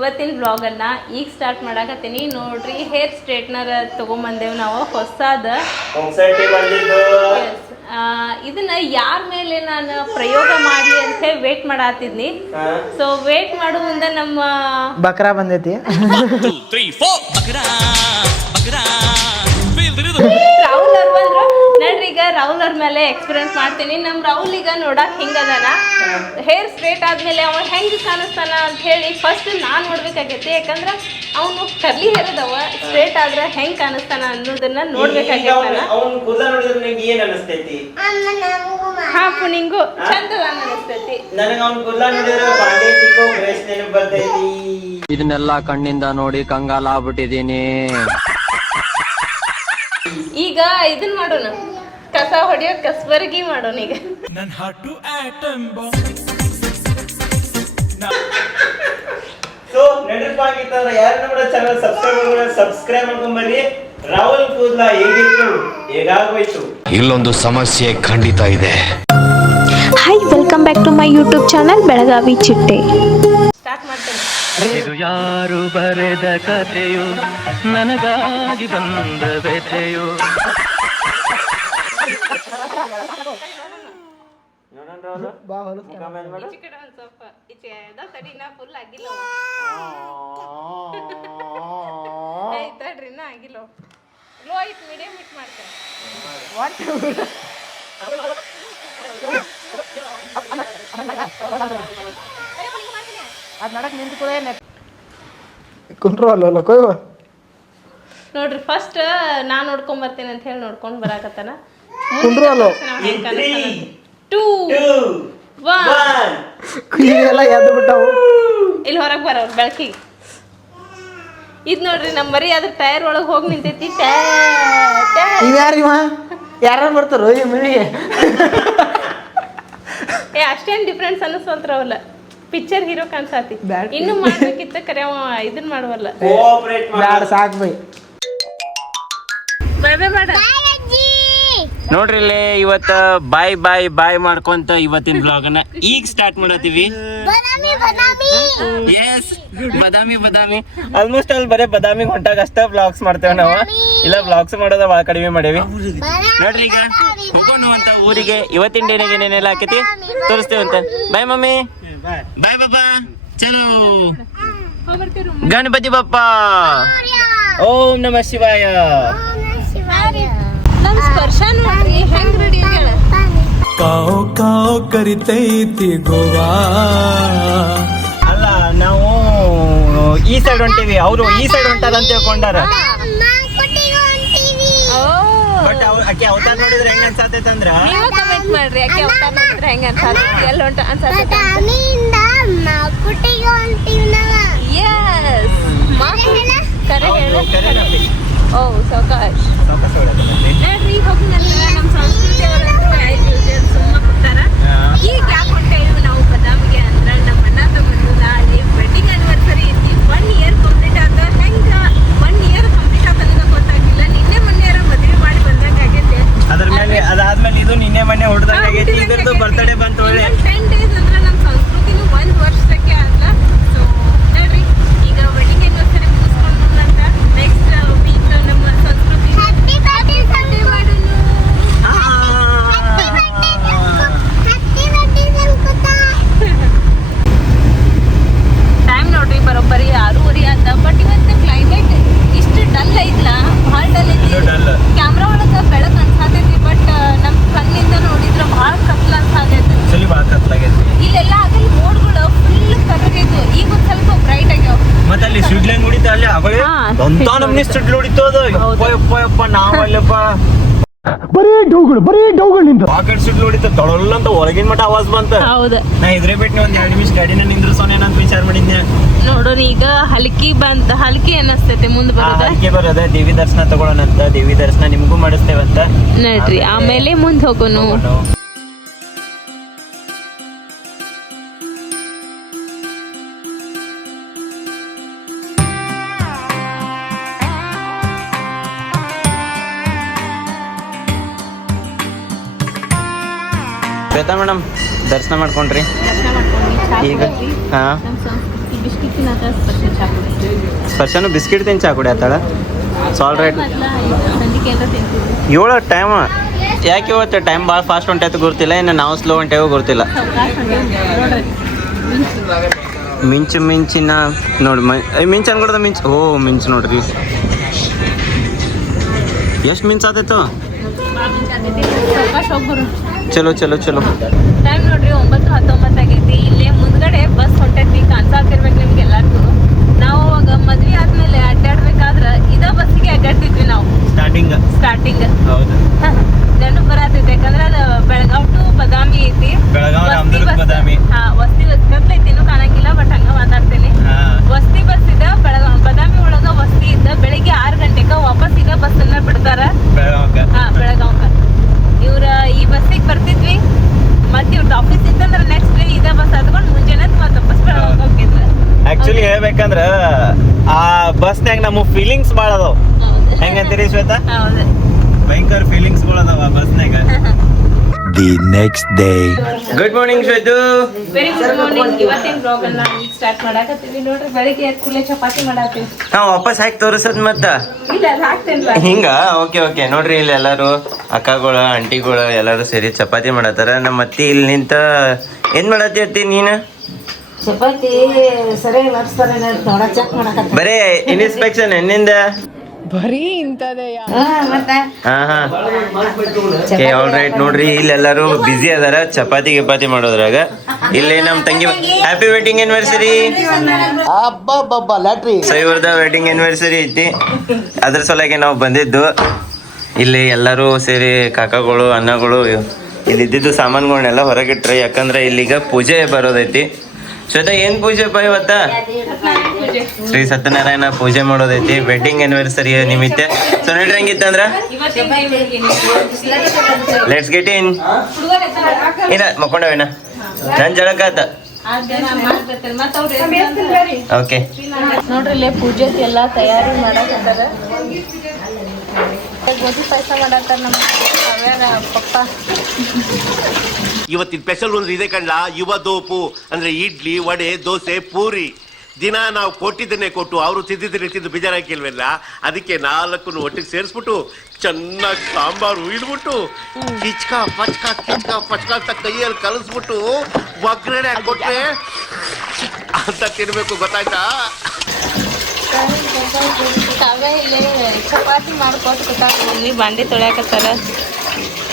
ಇವತ್ತಿನ ವ್ಲಾಗನ್ನು ಈಗ ಸ್ಟಾರ್ಟ್ ಮಾಡಾಕತ್ತೀನಿ. ನೋಡ್ರಿ, ಹೇರ್ ಸ್ಟ್ರೇಟ್ನರ್ ತೊಗೊಂಬಂದೇವು ನಾವು ಹೊಸದ. ಇದನ್ನ ಯಾರ ಮೇಲೆ ನಾನು ಪ್ರಯೋಗ ಮಾಡಿ ಅಂತ ಹೇಳಿ ವೇಟ್ ಮಾಡಾತಿದ್ನಿ. ಸೊ ವೇಟ್ ಮಾಡೋ ಮುಂದೆ ನಮ್ಮ ಬಕ್ರಾ ಬಂದೈತಿ. ರಾಹುಲ್ ಅವ್ರು ಬಂದ್ರು. ನೋಡ್ರಿ, ಈಗ ರಾಹುಲ್ ಅವ್ರ ಮೇಲೆ ಎಕ್ಸ್ಪೀರಿಯನ್ಸ್ ಮಾಡ್ತೀನಿ. ನಮ್ಮ ರಾಹುಲ್ ಈಗ ನೋಡಕ್ ಹಿಂಗದಾನ, ಹೇರ್ ಸ್ಟ್ರೇಟ್ ಆದ್ಮೇಲೆ ಅವ ಹೆಂಗ್ ಕಾಣಿಸ್ತಾನ ಅಂತ ಹೇಳಿ ಫಸ್ಟ್ ನಾನ್ ನೋಡ್ಬೇಕಾಗೈತಿ. ಯಾಕಂದ್ರ ಅವನು ಕರ್ಲಿ ಹೇರ್ ಅದಾವ, ಸ್ಟ್ರೇಟ್ ಆದ್ರ ಹೆಂಗ್ ಕಾಣಿಸ್ತಾನ ಅನ್ನೋದನ್ನ ನೋಡ್ಬೇಕಾಗೈತಿ. ಹಾ, ನಿಂಗು ಚಂದ ಅನಿಸ್ತೈತಿ. ಇದನ್ನೆಲ್ಲ ಕಣ್ಣಿಂದ ನೋಡಿ ಕಂಗಾಲ ಆಗ್ಬಿಟ್ಟಿದೀನಿ. ಈಗ ಇದನ್ ಮಾಡೋಣ, ಕಸ ಹೊಡಿಯೋ ಕಸ್ಬರ್ಗಿ ಮಾಡೋಣ. ಈಗ ಸಬ್ಸ್ಕ್ರೈಬ್ ಮಾಡ್ಕೊಂಡ್ಬರ್ರಿ. ರಾಹುಲ್ ಕೂದ್ಲ ಹೇಗಿತ್ತು, ಹೇಗಾಗೋಯ್ತು, ಇಲ್ಲೊಂದು ಸಮಸ್ಯೆ ಖಂಡಿತ ಇದೆ. Hi, welcome back to my YouTube channel Belagavi ಚಿಟ್ಟೆ. ಸ್ಟಾರ್ಟ್ ಮಾಡ್ತೇನೆ. ಇದು ಯಾರು ಬರೆದ ಕಥೆಯು, ನನಗಾಗಿ ಬಂದ ವ್ಯಥೆಯು. ಫುಲ್ ಆಗಿಲ್ಲ, ಆಗಿಲ್ಲ. ಲೋ ಐಟ್, ಮೀಡಿಯಂ ಇಟ್ ಮಾಡ್ತೇನೆ. ನೋಡ್ರಿ, ಫಸ್ಟ್ ನಾನ್ ನೋಡ್ಕೊಂಡ್ ಬರ್ತೇನೆ ಅಂತ ಹೇಳಿ ನೋಡ್ಕೊಂಡ್ ಬರಾಕತ್ತಾನ. ಇಲ್ಲಿ ಹೊರಗೆ ಬರೋರು ಬೆಳಕಿಗೆ. ಇದ್ ನೋಡ್ರಿ, ನಮ್ಮ ಮರಿ ಅದ್ರ ಟೈರ್ ಒಳಗೆ ಹೋಗಿ ನಿಂತೈತಿ. ಯಾರು ಬರ್ತಾರೋ ಈ ಮನೆಗೆ? ಅಷ್ಟೇನ್ ಡಿಫ್ರೆನ್ಸ್ ಅನ್ನಿಸ್ವಂತ್ರವಲ್ಲ. ಪಿಕ್ಚರ್ ಹೀರೋ ಕಾಣಿಸಾತಿ. ಇನ್ನು ಮಾಡ್ಬೇಕಿತ್ತ ಕರೆ ಅವ ಇದನ್ ಮಾಡುವಲ್ಲ. ಸಾಕ್ ಬೈ. ನೋಡ್ರಿ ಇಲ್ಲಿ ಇವತ್ತ ಬಾಯ್ ಬಾಯ್ ಬಾಯ್ ಮಾಡ್ಕೊಂತ ಇವತ್ತಿನ ಬ್ಲಾಗನ್ನ ಈಗ ಸ್ಟಾರ್ಟ್ ಮಾಡತ್ತೀವಿ. ಎಸ್, ಬದಾಮಿ ಆಲ್ಮೋಸ್ಟ್ ಅಲ್ಲಿ ಬರೇ ಬದಾಮಿ ಹೊಂಟಾಗ ಅಷ್ಟ ಬ್ಲಾಗ್ಸ್ ಮಾಡ್ತೇವೆ ನಾವು. ಇಲ್ಲ ಬ್ಲಾಗ್ಸ್ ಮಾಡೋದ ಭಾಳ ಕಡಿಮೆ ಮಾಡೇವಿ. ನೋಡ್ರಿ, ಈಗ ಹೋಗೋಣ ಅಂತ ಊರಿಗೆ. ಇವತ್ತಿನ ಡೇನಾಗ ಏನೇನೆಲ್ಲ ಹಾಕೈತಿ ತೋರಿಸ್ತೇವಂತ. ಬಾಯ್ ಮಮ್ಮಿ, ಬಾಯ್ ಬಾಬಾ, ಚಲೋ. ಗಣಪತಿ ಬಪ್ಪ, ಓಂ ನಮಃ ಶಿವಾಯ. ನಮ್ ಸ್ಪರ್ಶ ನೋಡ್ರಿ ಹೆಂಗ್ ರೆಡಿ ಆಗ್ಯಾಳ. ಕಾವ್ ಕಾವ್ ಕರಿತೈತಿ ಗೋವಾ. ಅಲ್ಲ, ನಾವು ಈ ಸೈಡ್ ಹೊಂಟೀವಿ, ಅವರು ಈ ಸೈಡ್ ಹೊಂಟಾರ ಅಂತ ತಿಳ್ಕೊಂಡಾರ. ಬಟ್ ಆಕೆ ಅವತಾರ ನೋಡಿದ್ರೆ ಹೆಂಗ ಅನ್ಸಾತೈತಂದ್ರ, ನೀವು ಕಮೆಂಟ್ ಮಾಡ್ರಿ, ಆಕೆ ಅವತಾರ ನೋಡಿದ್ರೆ ಹೆಂಗ ಅನ್ಸಾತ, ಎಲ್ಲಿ ಹೊಂಟ ಅನ್ಸಾತೈತಿ. ಯಸ್, ಕರೆ ಹೇಳು. ಓ ಸೌಕಾಶ್. ನೋಡ್ರಿ, ಹೋಗಿ ನಂತರ ನಮ್ಮ ಸಂಸ್ಕೃತಿ ಅವರಂತೂ ಸುಮ್ಮ ಕೊಡ್ತಾರ. ಈಗ ಯಾಕೆ ಹೊಂಟೇವಿ ನಾವು ಬದಾಮಿಗೆ ಅಂದ್ರೆ, ನಮ್ಮ ಅಣ್ಣ ತಗೊಂಡು ಅಲ್ಲಿ ವೆಡ್ಡಿಂಗ್ ಆನಿವರ್ಸರಿ ಐತಿ. 1 year ಕಂಪ್ಲೀಟ್ ಆದ. ಹೆಂಗ 1 year ಕಂಪ್ಲೀಟ್ ಆಗೋದ ಗೊತ್ತಾಗಿಲ್ಲ. ನಿನ್ನೆ ಮೊನ್ನೆ ಮದುವೆ ಮಾಡಿ ಬಂದಂಗ ಆಗೈತೆ. ಅದ್ರ ಮೇಲೆ ಅದಾದ್ಮೇಲೆ ಇದು ನಿನ್ನೆ ಮೊನ್ನೆ ಹೊಡ್ದಂಗ ಆಗೈತಿ. ಇದ್ರದ್ದು ಬರ್ತಡೇ ಬಂತು. ಒಳ್ಳೆ 10 days ಅಂದ್ರೆ ನಮ್ಮ ಸಂಸ್ಕೃತಿನೂ 1 ವರ್ಷಕ್ಕೆ ಆದ್ಲ. ಸೊ ನೋಡ್ರಿ, ಈಗ ವೆಡ್ಡಿಂಗ್ ಆನಿವರ್ಸರಿ ಮುಗಿಸ್ಕೊಂಡು ನಂತರ ನೆಕ್ಸ್ಟ್ ವೀಕ್ ನಮ್ಮ ಸಂಸ್ಕೃತಿ ಟೈಮ್ ನೋಡ್ರಿ, ಬರೋಬ್ಬರಿ 6:30 ಆತ. ಬಟ್ ಇವತ್ತು ಕ್ಲೈಮೇಟ್ ಇಷ್ಟು ಡಲ್ ಐತ್ಲಾ, ಭಾಳ ಡಲ್ ಐತಿ. ಕ್ಯಾಮ್ರಾ ಒಳಗ ಬೆಳಕ್ ಅನ್ಸಾತೈತಿ, ಬಟ್ ನಮ್ ಕಣ್ಣಿಂದ ನೋಡಿದ್ರ ಭಾಳ ಕತ್ಲ ಅನ್ಸಾತೈತಿ. ಇಲ್ಲೆಲ್ಲ ಆಗಲಿ ಮೋಡ್ಗಳು ಫುಲ್ ಕರಗೈತು. ಈಗ ಒಂದ್ ಸ್ವಲ್ಪ ಬ್ರೈಟ್ ಆಗ್ಯಾವ. ಮತ್ತೆ ಅಲ್ಲಿ ಸಿಡ್ಲಂಗ್ ಹೊಡಿತ, ಅಲ್ಲಿ ಅವಳೆ ಅಂತ ನಮ್ನಿ ಸಿಡ್ಲು ಹೊಡಿತು. ಅದು ಯಪ್ಪ ನಾವಲ್ಲಪ್ಪ, ಬರೀ ಡೌಗಳು ನಿಂತು ಪಾಕೆಟ್ ಸಿಡ್ಲು ಹೊಡಿತ. ತೊಳಲ್ಲ ಅಂತ ಹೊರಗಿನ ಮಟ್ಟ ಆವಾಜ್ ಬಂತ. ಹೌದು, ನಾ ಇದ್ರೆ ಬಿಟ್ಟು ಒಂದ್ 2 ನಿಮಿಷ ಗಾಡಿನ ನಿಂದ್ರಸೋನೇನಂತ ವಿಚಾರ ಮಾಡಿದ್ದೆ. ನೋಡೋಣ ಈಗ ಹಲ್ಕಿ ಬಂತ. ಹಲ್ಕಿ ಅನ್ನಿಸ್ತೈತಿ ಮುಂದೆ ಬರೋದ. ಹಲ್ಕಿ ಬರೋದ. ದೇವಿ ದರ್ಶನ ತಗೊಳ್ಳೋಣಂತ. ದೇವಿ ದರ್ಶನ ನಿಮ್ಗೂ ಮಾಡಿಸ್ತೇವಂತ. ನೋಡ್ರಿ, ಆಮೇಲೆ ಮುಂದೆ ಹೋಗೋನು. ಶ್ವೇತಾ ಮೇಡಮ್ ದರ್ಶನ ಮಾಡ್ಕೊಂಡ್ರಿ ಈಗ? ನಮ್ಮ ಸಂಸ್ಕೃತಿ ಬಿಸ್ಕಿಟ್ ತಿನ್ನತ್ತ ಸ್ಪರ್ಶ ಚಾ ಕುಡಿತೀವಿ. ಸ್ಪರ್ಶನು ಬಿಸ್ಕಿಟ್ ತಿಂದು ಚಾ ಕುಡಿಯತ್ತಾಳ. ಸಾಲ್ ರೈಟ್ ಮೊದ್ಲ ಸಂಜಿಕೆ ಎಲ್ಲ ತಿಂತೀವಿ. 7 ಟೈಮ್ ಯಾಕೆ ಇವತ್ತು ಟೈಮ್ ಭಾಳ ಫಾಸ್ಟ್ ಹೊಂಟೈತೆ ಗೊತ್ತಿಲ್ಲ, ಇನ್ನು ನಾವು ಸ್ಲೋ ಹೊಂಟೇವೋ ಗೊತ್ತಿಲ್ಲ. ನೋಡ್ರಿ ಮಿಂಚಿನ ನೋಡಿ ಮಿಂಚ್ ಅನ್ಕೊಡ್ದ ಮಿಂಚ್. ಓ ಮಿಂಚ್ ನೋಡ್ರಿ ಎಷ್ಟು ಮಿಂಚ್ ಆತೈತು. ಸಾವಕಾಶ ಹೋಗ್ಬರು. ಚಲೋ ಚಲೋ ಚಲೋ. ಟೈಮ್ ನೋಡ್ರಿ 9:19 ಆಗೈತಿ. ಇಲ್ಲೇ ಮುಂದ್ಗಡೆ ಬಸ್ ಹೊಂಟೈತಿ, ಕಾಣ್ಸಾತಿರ್ಬೇಕು ನಿಮ್ಗೆ ಎಲ್ಲರಿಗೂ. ನಾವು ಅವಾಗ ಮದ್ವೆ ಆದ್ಮೇಲೆ ಅಡ್ಡಾಡ್ಬೇಕಾದ್ರೆ ಇದ ಬಸ್ಸಿಗೆ ಅಡ್ಡಾಡ್ತಿದ್ವಿ ನಾವು ಸ್ಟಾರ್ಟಿಂಗ್. ಹೌದು ನೆನಪು ಬರತೈತಿ, ಯಾಕಂದ್ರೆ ಅದು ಬೆಳಗಾವ್ ಟು ಬದಾಮಿ ಐತಿ. ಬದಾಮಿ. ಹಾ, ವಸ್ತಿ ಬಸ್ ಇನ್ನೂ ಕಾಣಂಗಿಲ್ಲ, ಬಟ್ ಹಂಗ ಮಾತಾಡ್ತೀನಿ. ವಸ್ತಿ ಬಸ್ ಇದೆ ಬೆಳಗಾವ್ ಬದಾಮಿ ಒಳಗ ವಸ್ತಿ ಇದ್ದ. ಬೆಳಿಗ್ಗೆ 6 ಗಂಟೆಗೆ ವಾಪಸ್ ಇದ ಬಸ್ಸನ್ನ ಬಿಡ್ತಾರ ಬೆಳಗಾವ್ಕ. ಇವ್ರ ಈ ಬಸ್ಸಿಗೆ ಬರ್ತಿದ್ವಿ, ಮತ್ತೆ ಇವ್ರದ್ದು ಆಫೀಸ್ ಇತ್ತಂದ್ರೆ ನೆಕ್ಸ್ಟ್ ಡೇ ಇದ ಬಸ್ ಹತ್ಕೊಂಡು ಮುಂಜಾನೆ ಮತ್ತೆ ವಾಪಸ್ ಬೆಳಗಾವ್ ಹೋಗಿದ್ರು. ಆಕ್ಚುಲಿ ಹೇಳ್ಬೇಕಂದ್ರ ಆ ಬಸ್ನ್ಯಾಗ ನಮ್ಮ ಫೀಲಿಂಗ್ಸ್ ಭಾಳ ಅದಾವ. ಹೆಂಗಂತೀರಿ ಶ್ವೇತಾ? ಹೌದು, ಭಯಂಕರ ಫೀಲಿಂಗ್ಸ್ ಗಳು ಅದಾವ ಬಸ್ನ್ಯಾಗ. The next day. Good morning Shwetu. Very good morning. ಇವತ್ತಿನ ಬ್ಲಾಗ್ ಅನ್ನ ಈಗ ಸ್ಟಾರ್ಟ್ ಮಾಡಾಕತ್ತೀವಿ. ನೋಡ್ರಿ ಬೆಳಿಗ್ಗೆ ಎದ್ದ ಕೂಡಲೇ ಚಪಾತಿ ಮಾಡಾತ್ತೀವಿ. ನಾವು ವಾಪಸ್ ಹಾಕಿ ತೋರಿಸದ್ ಮತ್ತ ಇಲ್ಲ ಹಾಕ್ತೇನ್ಲ. ಹಿಂಗ ಓಕೆ ನೋಡ್ರಿ ಇಲ್ಲಿ ಎಲ್ಲಾರು ಅಕ್ಕಗಳು ಆಂಟಿಗಳು ಎಲ್ಲಾರು ಸೇರಿ ಚಪಾತಿ ಮಾಡತ್ತಾರ. ನಮ್ಮ ಅತ್ತಿ ಇಲ್ಲಿ ನಿಂತ ಏನ್ ಮಾಡತ್ತಿ ಅತ್ತಿ ನೀನು? ಚಪಾತಿ ಸರಿಯಾಗಿ ಲಟ್ಸ್ತಾರೆ ನೋಡ ಚೆಕ್ ಮಾಡಕತ್ತ. ಬರೇ ಇನ್ಸ್ಪೆಕ್ಷನ್ ಎನ್ನಿಂದ ಮತ್ತೆ ಆಲ್ ರೈಟ್. ನೋಡ್ರಿ ಇಲ್ಲಿ ಎಲ್ಲಾರು ಬಿಸಿ ಅದಾರ ಚಪಾತಿ ಗಿಪಾತಿ ಮಾಡೋದ್ರಾಗ. ಇಲ್ಲಿ ನಮ್ ತಂಗಿ ಹ್ಯಾಪಿ ವೆಡ್ಡಿಂಗ್ ಆನಿವರ್ಸರಿ. ಸೊ ಇವ್ರದ ವೆಡ್ಡಿಂಗ್ ಆನಿವರ್ಸರಿ ಐತಿ, ಅದ್ರ ಸಲುವಾಗಿ ನಾವು ಬಂದಿದ್ದು. ಇಲ್ಲಿ ಎಲ್ಲರೂ ಸೇರಿ ಕಾಕಾಗಳು ಅಣ್ಣಗಳು ಇಲ್ಲಿ ಇದ್ದಿದ್ದು ಸಾಮಾನುಗಳನ್ನೆಲ್ಲ ಹೊರಗಿಟ್ರಿ, ಯಾಕಂದ್ರೆ ಇಲ್ಲಿಗ ಪೂಜೆ ಬರೋದೈತಿ. ಶ್ವೇತಾ ಏನ್ ಪೂಜೆ ಬಾ ಇವತ್ತ? ಶ್ರೀ ಸತ್ಯನಾರಾಯಣ ಪೂಜೆ ಮಾಡೋದೈತಿ ವೆಡ್ಡಿಂಗ್ ಆನಿವರ್ಸರಿ ನಿಮಿತ್ತ. ಸೊ ನೋಡ್ರಿ ಹೆಂಗಿತ್ತಂದ್ರ ಲೆಟ್ಸ್ ಗೆಟ್ ಇನ್. ಇಲ್ಲ ಮಕ್ಕೊಂಡವೇನ ನನ್ ಜಳಕ ಆತ. ಓಕೆ ನೋಡ್ರಿ ಇಲ್ಲೇ ಪೂಜೆಗೆ ಎಲ್ಲ ತಯಾರಿ ಮಾಡಕತ್ತಾರ. ಗೋಧಿ ಪಾಯಸ ಮಾಡತ್ತಾರ ನಮ್ಮ ಅವ್ಯಾರ ಪಪ್ಪ. ಇವತ್ತಿನ ಸ್ಪೆಷಲ್ ಒಂದು ಇದೆ ಕಣ್ಲ, ಯುವ ದೋಪು ಅಂದ್ರೆ ಇಡ್ಲಿ ವಡೆ ದೋಸೆ ಪೂರಿ. ದಿನ ನಾವು ಕೊಟ್ಟಿದ್ದನ್ನೇ ಕೊಟ್ಟು ಅವರು ತಿಂದಿದ್ದನ್ನೇ ತಿಂದು ಬೇಜಾರಾಗಿಲ್ವಲ್ಲ, ಅದಕ್ಕೆ 4 ಒಟ್ಟಿಗೆ ಸೇರಿಸ್ಬಿಟ್ಟು ಚೆನ್ನಾಗಿ ಸಾಂಬಾರು ಇಡ್ಬಿಟ್ಟು ಕಿಚ್ಕ ಪಚ್ಕ ಅಂತ ಕೈಯಲ್ಲಿ ಕಲಿಸ್ಬಿಟ್ಟು ಒಗ್ಗರಣೆ ಕೊಟ್ರೆ ಅಂತ ತಿನ್ಬೇಕು, ಗೊತ್ತಾಯ್ತಾ? ಕಾವ್ಯ ಇಲ್ಲೇ ಚಪಾತಿ ಮಾಡ್ಕೊಟ್ಟು ಕೂತಾರ. ಮಮ್ಮಿ ಬಾಂಡೆ ತೊಳ್ಯಾಕತ್ತಾರ.